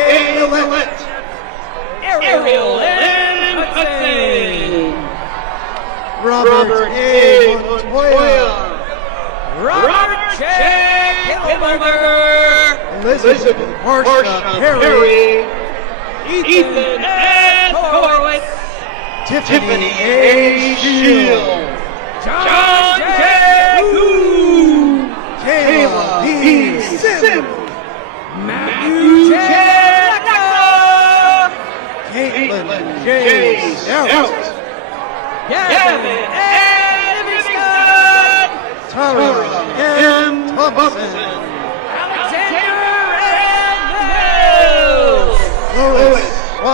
Millett, Ariel M. Hudson, Robert A. Montoya, Robert J. Kimmelberger, Elizabeth Harsha Perry, Ethan S. Horowitz, Tiffany A. Shield, John J. Gould, Kayla B. Sim, Matthew J. Lecter, Caitlin J. Stout, Gavin N. Livingston, Tara M. Thompson, Alexander N. Mills, Lois Y.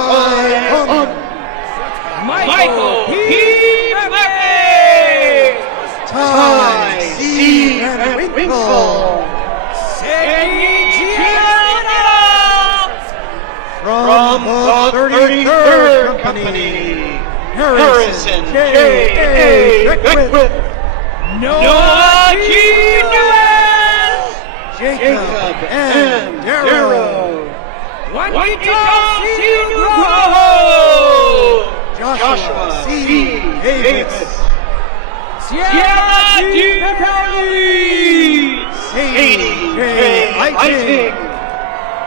Hung, Michael P. Murphy, Ty C. Van Winkle, Sadie G. Little, from the 33rd Company, Harrison J. A. Beckwith, Noah G. Newell, Jacob M. Darrow, Juanito C. Nugroho, Joshua C. Davis, Sierra D. Kelly, Sadie J. Eiting,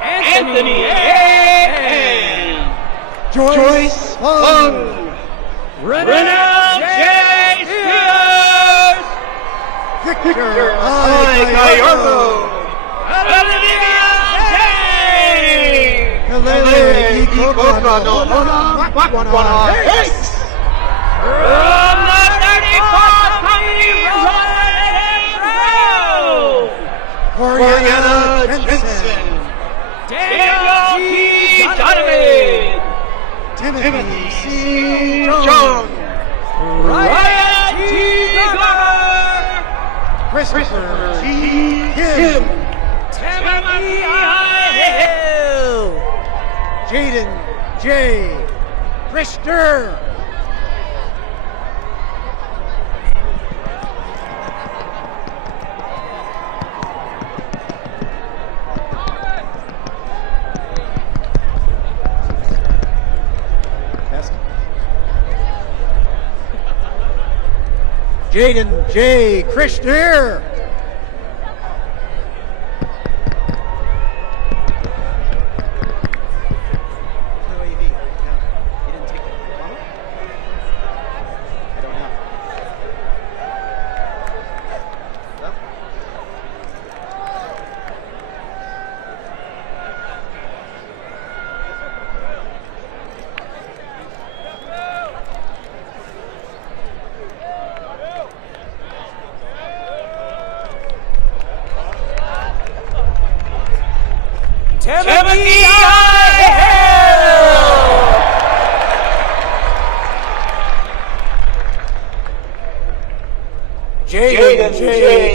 Anthony A. Joyce Hung, Renell J. Spears, Victor I. Gallardo, Olivia J. Kalele Ikokano, Wakwana Hicks, From the 34th Company Royal Row, Coriana Jensen, Daniel T. Donovan, Timothy C. Jong, Ryan T. Glover, Christopher G. Kim, Timothy I. Hill, Jaden J. Christer, Jaden J. Christer, Timothy I. Hill, Jaden J.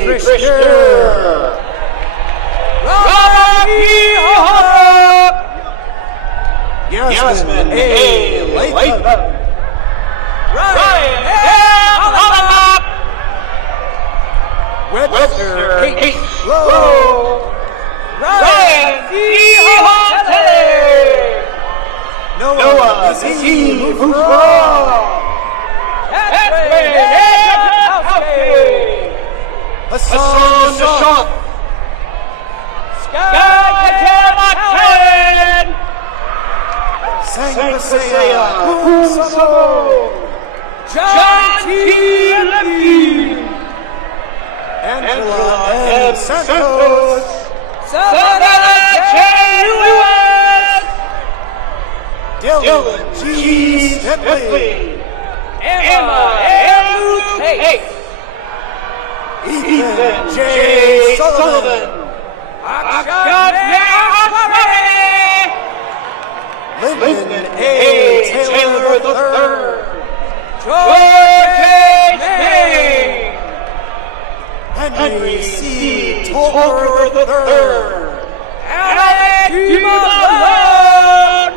Christer, Robert P. Hope, Yasmin A. Latham, Ryan L. Hollenbach, Webster H. Lowe, Ryan C. Hotel, Noah C. Mufra, Edwin Edgehowski, Hassan Nashot, Sky Katel, Sangasaya Kumsamo, John T. Lemke, Angela M. Santos, Savannah J. Lewis, Dylan G. Stepley, Emma M. Tate, Ethan J. Sullivan, Lyndon A. Taylor III. George H. May. Henry C. Tolker III. Alex T. Malone.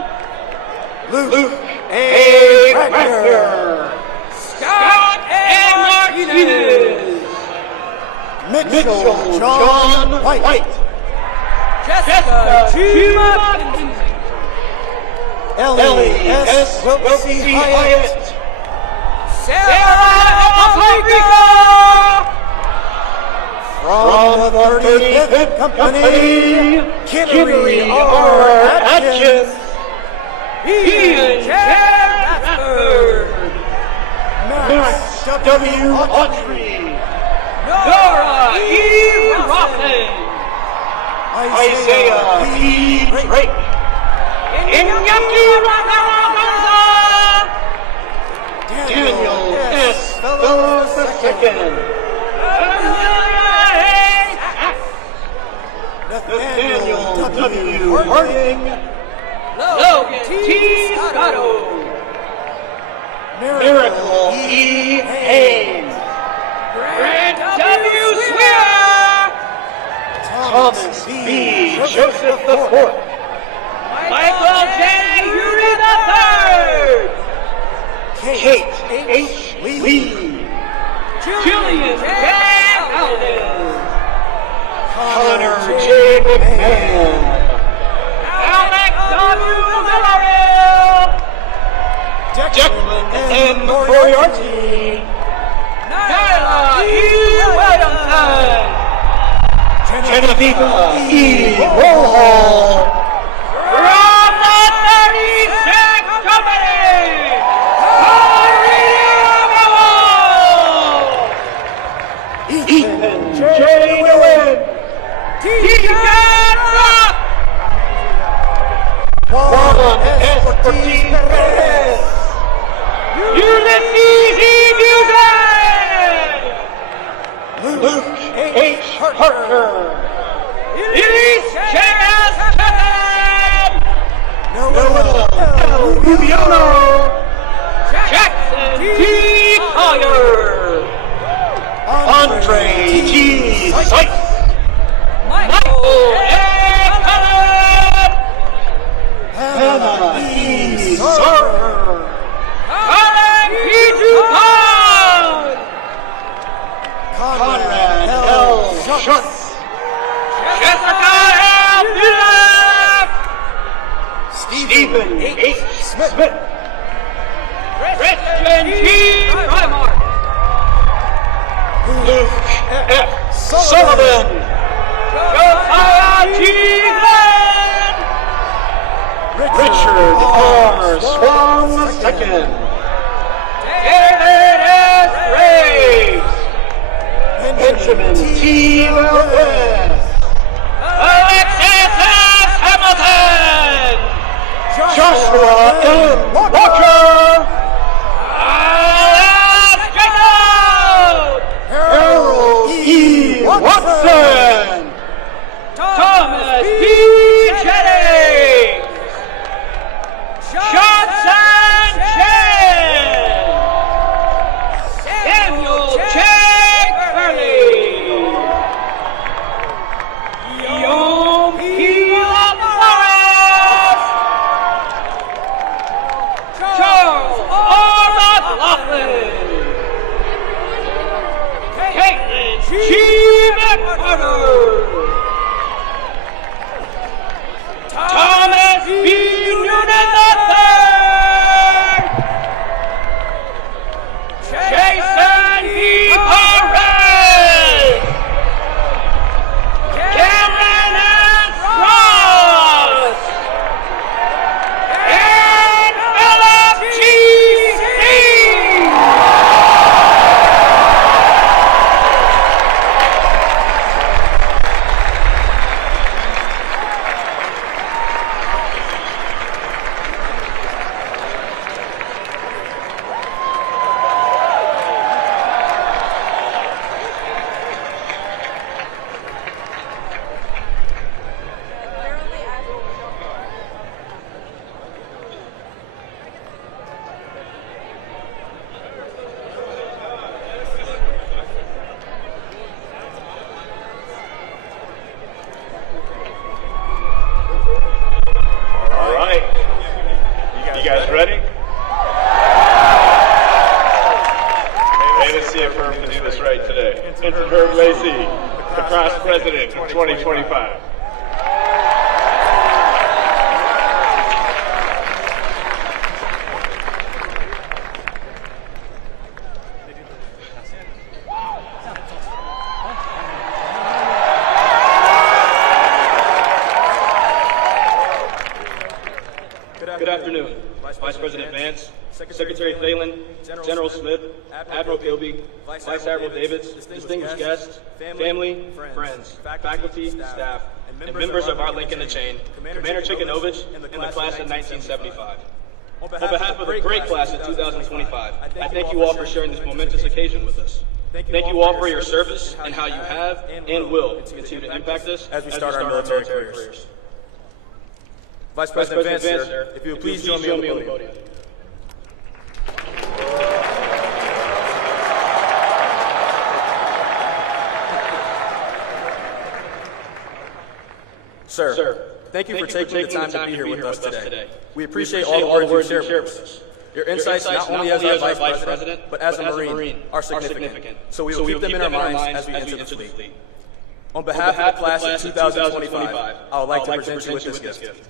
Luke A. Wagner. Scott A. Martinez. Mitchell John White. Jessica G. Martinez. Ellie S. Wiltsey Hyatt. Sarah Africa. From the 35th Company, Kinnery R. Atkins. Ian J. Rathford. Max W. Autry. Nora E. Rothman. Isaiah P. Drake. Inyaki Ranagarza. Daniel S. Fellows II. Nathaniel W. Harding. Logan T. Scotto. Miracle E. Haynes. Grant W. Swear. Thomas B. Joseph IV. Michael J. Uri III. Kate H. Lee. Julian J. Alden. Connor J. McMahon. Alex W. Villarreal. Declan N. Moriarty. Nyla E. Williamson. Genevieve E. Rohall. From the 36th Company, Ethan J. Nguyen. Deacon Rock. Juan S. Ortiz Perez. Ulysses E. Newton. Luke H. Hartner. Elise J. S. Chatham. Noah L. Rubiano. Jackson T. Collier. Andre G. Sykes. Michael A. Cullen. Hannah E. Sarver. Colin P. DuPont. Conrad L. Schutz. Jessica L. Dillon. Stephen H. Smith. Christian T. Primark. Luke F. Sullivan. Josiah G. Glenn. Richard R. Swan II. David S. Graves. Benjamin T. Lewis. Alexis S. Hamilton. Joshua M. Walker. Alice Jacob. Harold E. Watson. Thomas D. Jennings. Johnson Chen. Samuel J. Curley. Yom P. Flores. Charles R. McLaughlin. Caitlin G. McMurdo. Herb Lacey, the class president of 2025. Good afternoon, Vice President Vance, Secretary Thalen, General Smith, Admiral Kilby, Vice Admiral Davids, distinguished guests, family, friends, faculty, staff, and members of our link in the chain, Commander Chikanovich, and the class of 1975. On behalf of the great class of 2025, I thank you all for sharing this momentous occasion with us. Thank you all for your service and how you have and will continue to impact us as we start our military careers. Vice President Vance, sir, if you would please join me on the podium. Sir, thank you for taking the time to be here with us today. We appreciate all the words you shared with us. Your insights, not only as our Vice President, but as a Marine, are significant. So we will keep them in our minds as we enter the fleet. On behalf of the class of 2025, I would like to present you with this gift.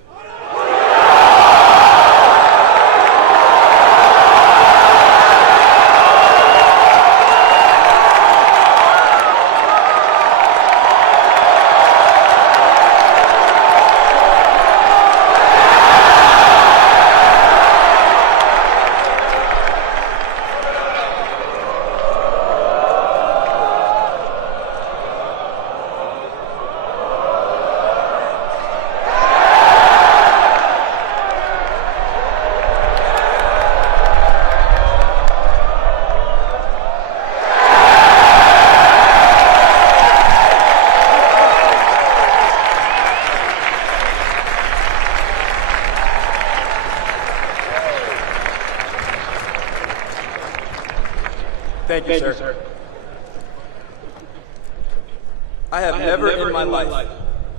Thank you, sir. I have never in my life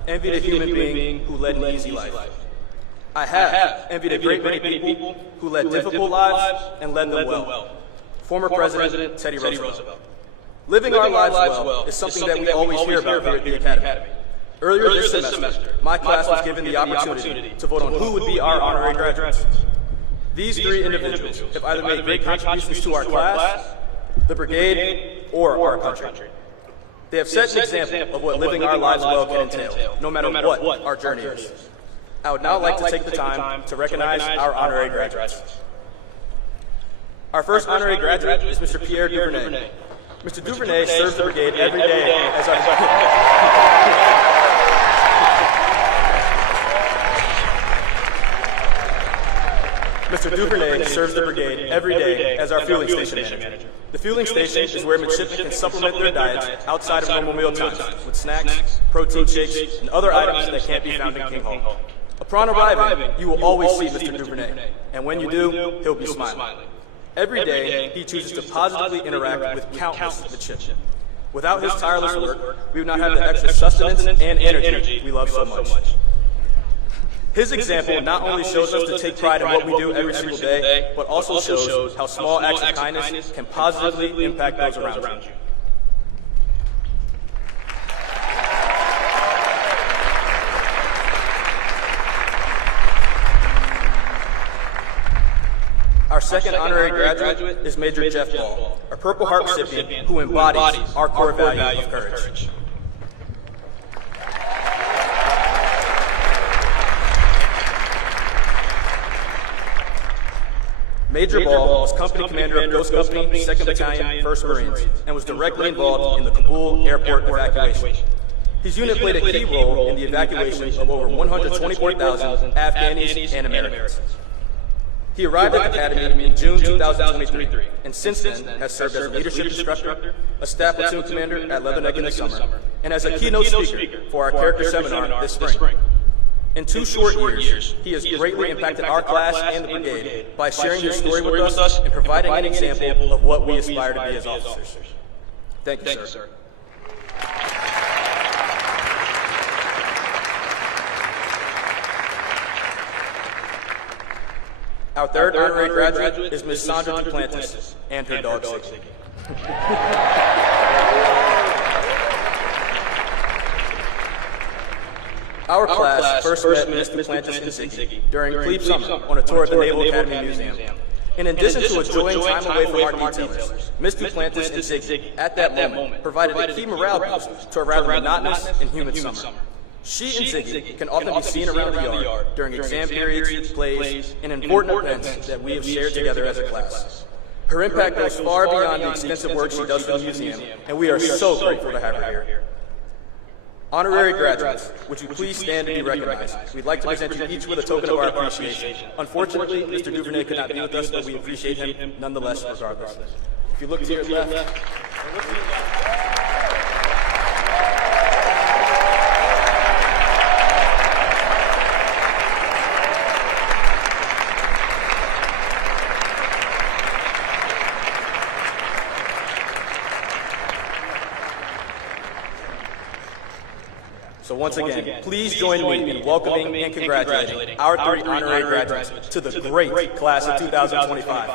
envied a human being who led an easy life. I have envied a great many people who led difficult lives and led them well. Former President Teddy Roosevelt. Living our lives well is something that we always hear about here at the Academy. Earlier this semester, my class was given the opportunity to vote on who would be our honorary graduates. These three individuals have either made great contributions to our class, the brigade, or our country. They have set an example of what living our lives well can entail, no matter what our journey is. I would now like to take the time to recognize our honorary graduates. Our first honorary graduate is Mr. Pierre Duvernay. Mr. Duvernay serves the brigade every day as our... Mr. Duvernay serves the brigade every day as our fueling station manager. The fueling station is where midshipmen can supplement their diets outside of normal meal times with snacks, protein shakes, and other items that can't be found in King Hall. Upon arriving, you will always see Mr. Duvernay, and when you do, he'll be smiling. Every day, he chooses to positively interact with countless midshipmen. Without his tireless work, we would not have the extra sustenance and energy we love so much. His example not only shows us to take pride in what we do every single day, but also shows how small acts of kindness can positively impact those around you. Our second honorary graduate is Major Jeff Ball, a Purple Heart recipient who embodies our core value of courage. Major Ball was company commander of Ghost Company, 2nd Battalion, 1st Marines, and was directly involved in the Kabul airport evacuation. His unit played a key role in the evacuation of over 124,000 Afghanis and Americans. He arrived at the Academy in June 2023, and since then has served as a leadership instructor, a staff platoon commander at Leatherneck in the summer, and as a keynote speaker for our character seminar this spring. In 2 short years, he has greatly impacted our class and the brigade by sharing his story with us and providing an example of what we aspire to be as officers. Thank you, sir. Our third honorary graduate is Ms. Sandra Duplantis and her dog, Siggy. Our class first met Ms. Duplantis and Ziggy during plebe summer on a tour of the Naval Academy Museum. In addition to enjoying time away from our detailers, Ms. Duplantis and Ziggy, at that moment, provided a key morale boost to a rather monotonous and humid summer. She and Ziggy can often be seen around the yard during exam periods, plays, and important events that we have shared together as a class. Her impact goes far beyond the extensive work she does for the museum, and we are so grateful to have her here. Honorary graduates, would you please stand and be recognized? We'd like to present you each with a token of our appreciation. Unfortunately, Mr. Duvernay could not be with us, but we appreciate him nonetheless regardless. If you look to your left, so once again, please join me in welcoming and congratulating our 3 honorary graduates to the great class of 2025.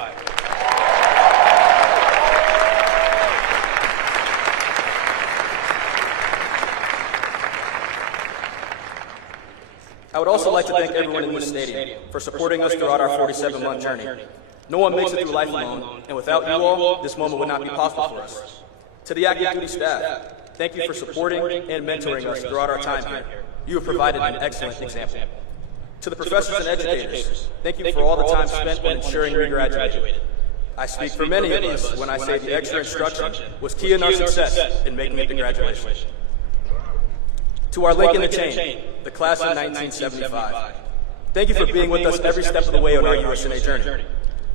I would also like to thank everyone in this stadium for supporting us throughout our 47-month journey. No one makes it through life alone, and without you all, this moment would not be possible for us. To the active duty staff, thank you for supporting and mentoring us throughout our time here. You have provided an excellent example. To the professors and educators, thank you for all the time spent on ensuring we graduated. I speak for many of us when I say the extra instruction was key in our success in making it to graduation. To our link in the chain, the class of 1975, thank you for being with us every step of the way on our USNA journey.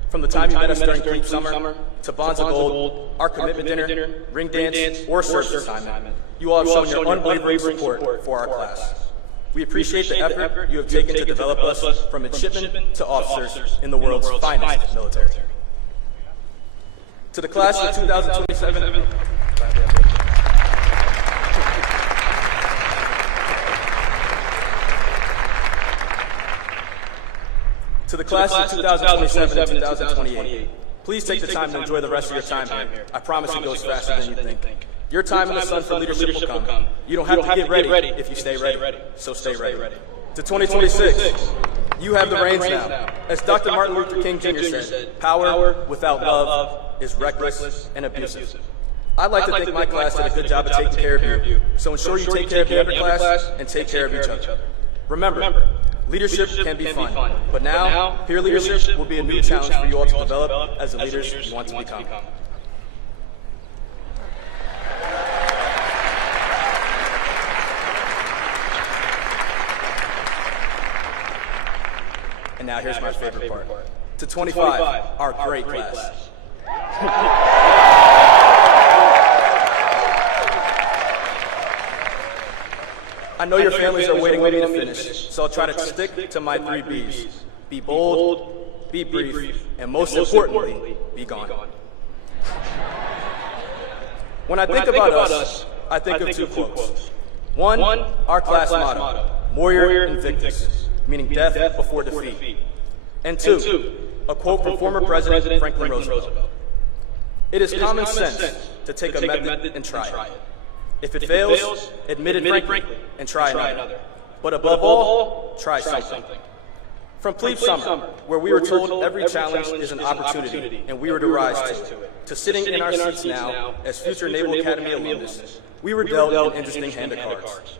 From the time you met us during plebe summer, to Bonds of Gold, our commitment dinner, ring dance, or service assignment, you all have shown your unwavering support for our class. We appreciate the effort you have taken to develop us from midshipmen to officers in the world's finest military. To the class of 2027, to the class of 2027 and 2028, please take the time to enjoy the rest of your time here. I promise it goes faster than you think. Your time in the sun for leadership will come. You don't have to get ready if you stay ready, so stay ready. To 2026, you have the reins now. As Dr. Martin Luther King Jr. said, power without love is reckless and abusive. I'd like to think my class did a good job of taking care of you, so ensure you take care of your underclass and take care of each other. Remember, leadership can be fun, but now, peer leadership will be a new challenge for you all to develop as the leaders you want to become. And now here's my favorite part. To 25, our great class. I know your families are waiting for me to finish, so I'll try to stick to my 3 B's. Be bold, be brief, and most importantly, be gone. When I think about us, I think of 2 quotes. One, our class motto, Warrior Invictus, meaning death before defeat. And 2, a quote from former President Franklin Roosevelt. It is common sense to take a method and try it. If it fails, admit it frankly and try another. But above all, try something. From plebe summer, where we were told every challenge is an opportunity and we were to rise to it, to sitting in our seats now as future Naval Academy alumnus, we were dealt an interesting hand of cards.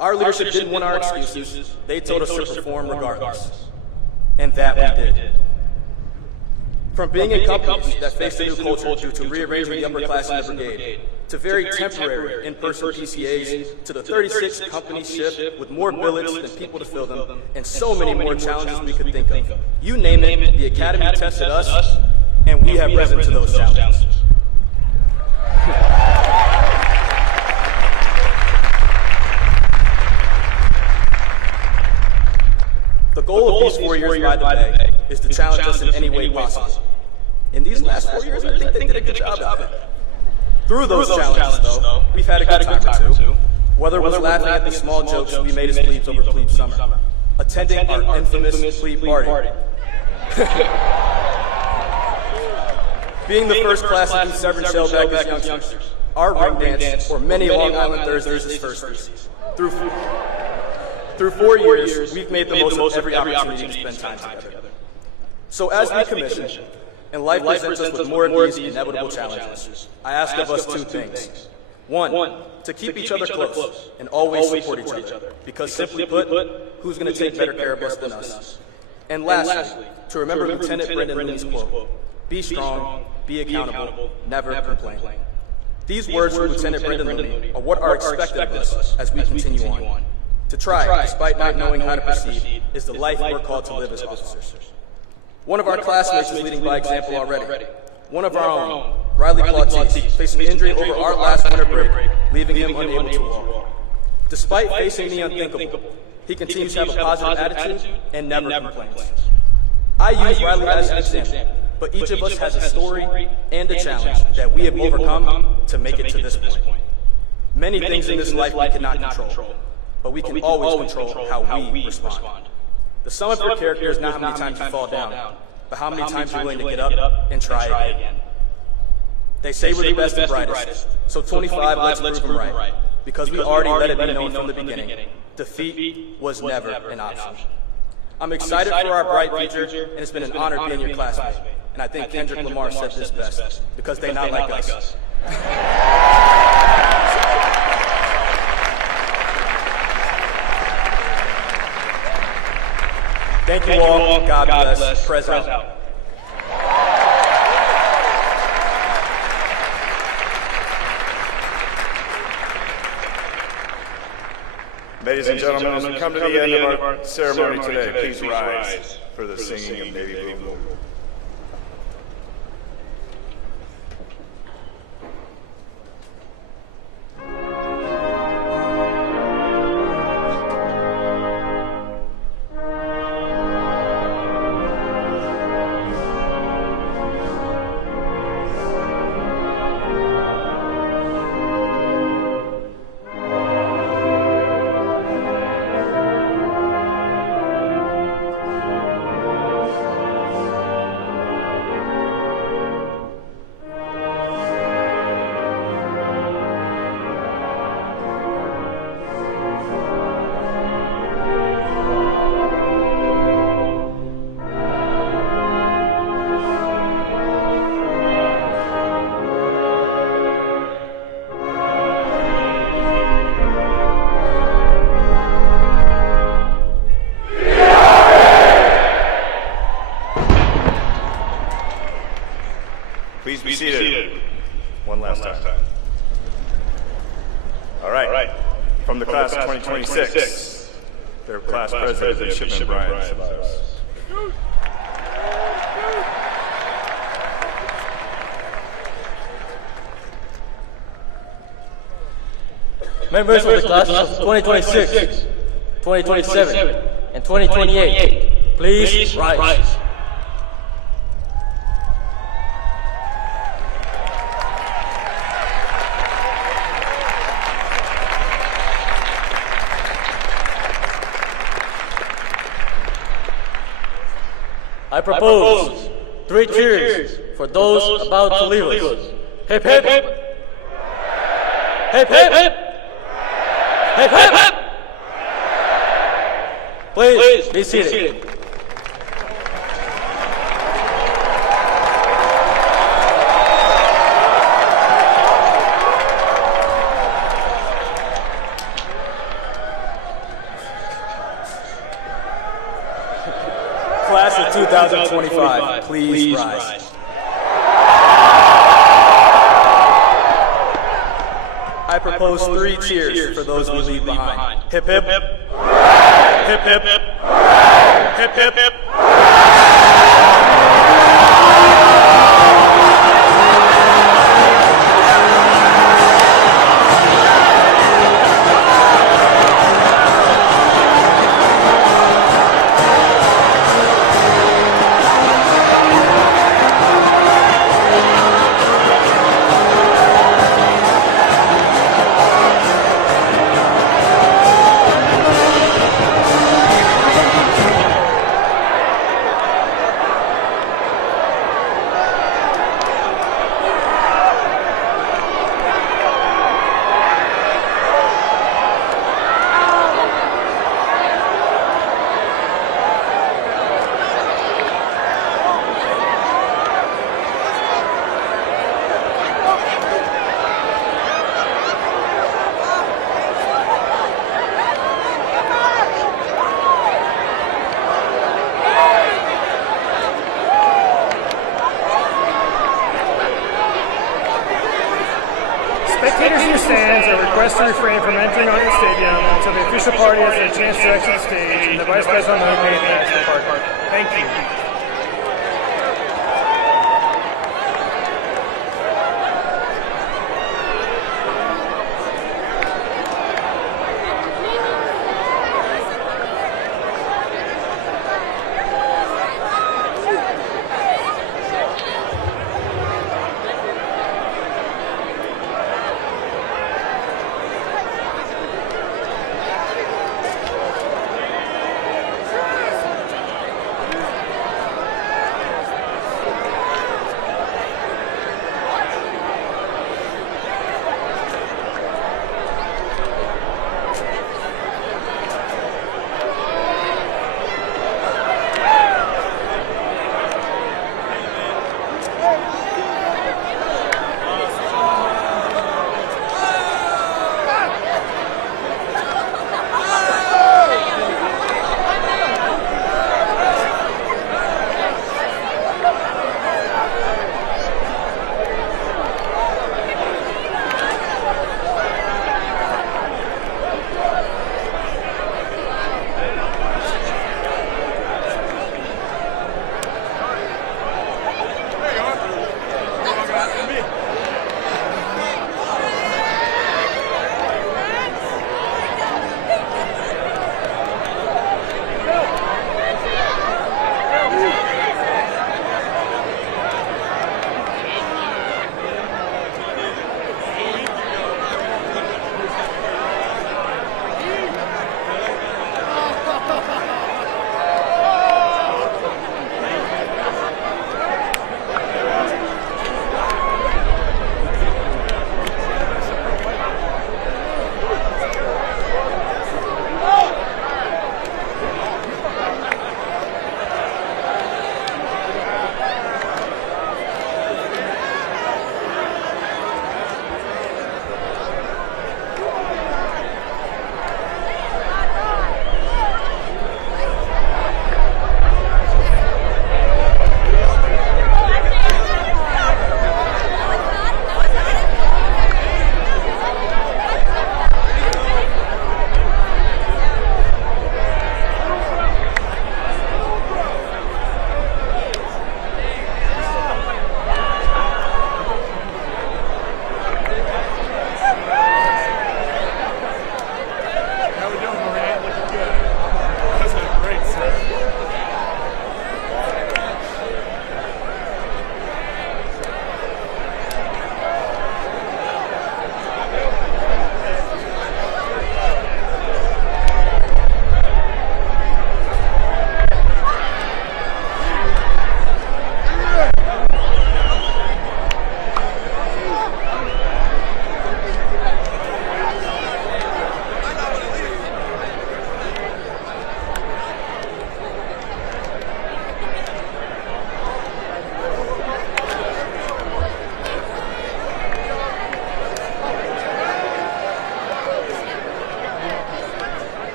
Our leadership didn't want our excuses. They told us to perform regardless. And that we did. From being in companies that faced a new culture due to rearranging the upper class in the brigade, to very temporary in-person PCAs, to the 36 company shift with more billets than people to fill them, and so many more challenges we could think of. You name it, the Academy tested us, and we have risen to those challenges. The goal of these 4 years, by the way, is to challenge us in any way possible. In these last 4 years, I think they did a good job of it. Through those challenges, though, we've had a good time or two. Whether it was laughing at the small jokes we made as plebes over plebe summer, attending our infamous plebe party, being the first class to do Severance Shell back as youngsters, our ring dance, or many Long Island Thursdays as firsties, Through 4 years, we've made the most of every opportunity to spend time together. So as we commission, and life presents us with more of these inevitable challenges, I ask of us two things. One, to keep each other close and always support each other, because simply put, who's going to take better care of us than us? And lastly, to remember Lieutenant Brendan Lee's quote, be strong, be accountable, never complain. These words from Lieutenant Brendan Lee are what are expected of us as we continue on. To try, despite not knowing how to proceed, is the life we're called to live as officers. One of our classmates is leading by example already. One of our own, Riley Clautis, faced an injury over our last winter break, leaving him unable to walk. Despite facing the unthinkable, he continues to have a positive attitude and never complains. I use Riley as an example, but each of us has a story and a challenge that we have overcome to make it to this point. Many things in this life we cannot control, but we can always control how we respond. The sum of your character is not how many times you fall down, but how many times you're willing to get up and try again. They say we're the best and brightest, so 25, let's prove them right, because we already let it be known from the beginning. Defeat was never an option. I'm excited for our bright future, and it's been an honor being your classmate. And I think Kendrick Lamar said this best, because they're not like us. Thank you all. God bless. Prez out. Ladies and gentlemen, as we come to the end of our ceremony today, please rise for the singing of Navy Blue. Please be seated. One last time. All right. From the class of 2026, their class president, Shipman Bryant. Members of the classes of 2026, 2027, and 2028, please rise. I propose 3 cheers for those about to leave us. Hip hip! Hip hip! Hip hip! Please be seated. Class of 2025, please rise. I propose 3 cheers for those we leave behind. Hip hip. Hip hip. Hip hip. Hip. refrain from entering onto the stadium until the official party has a chance to exit the stage and the Vice President will nominate the national party. Thank you.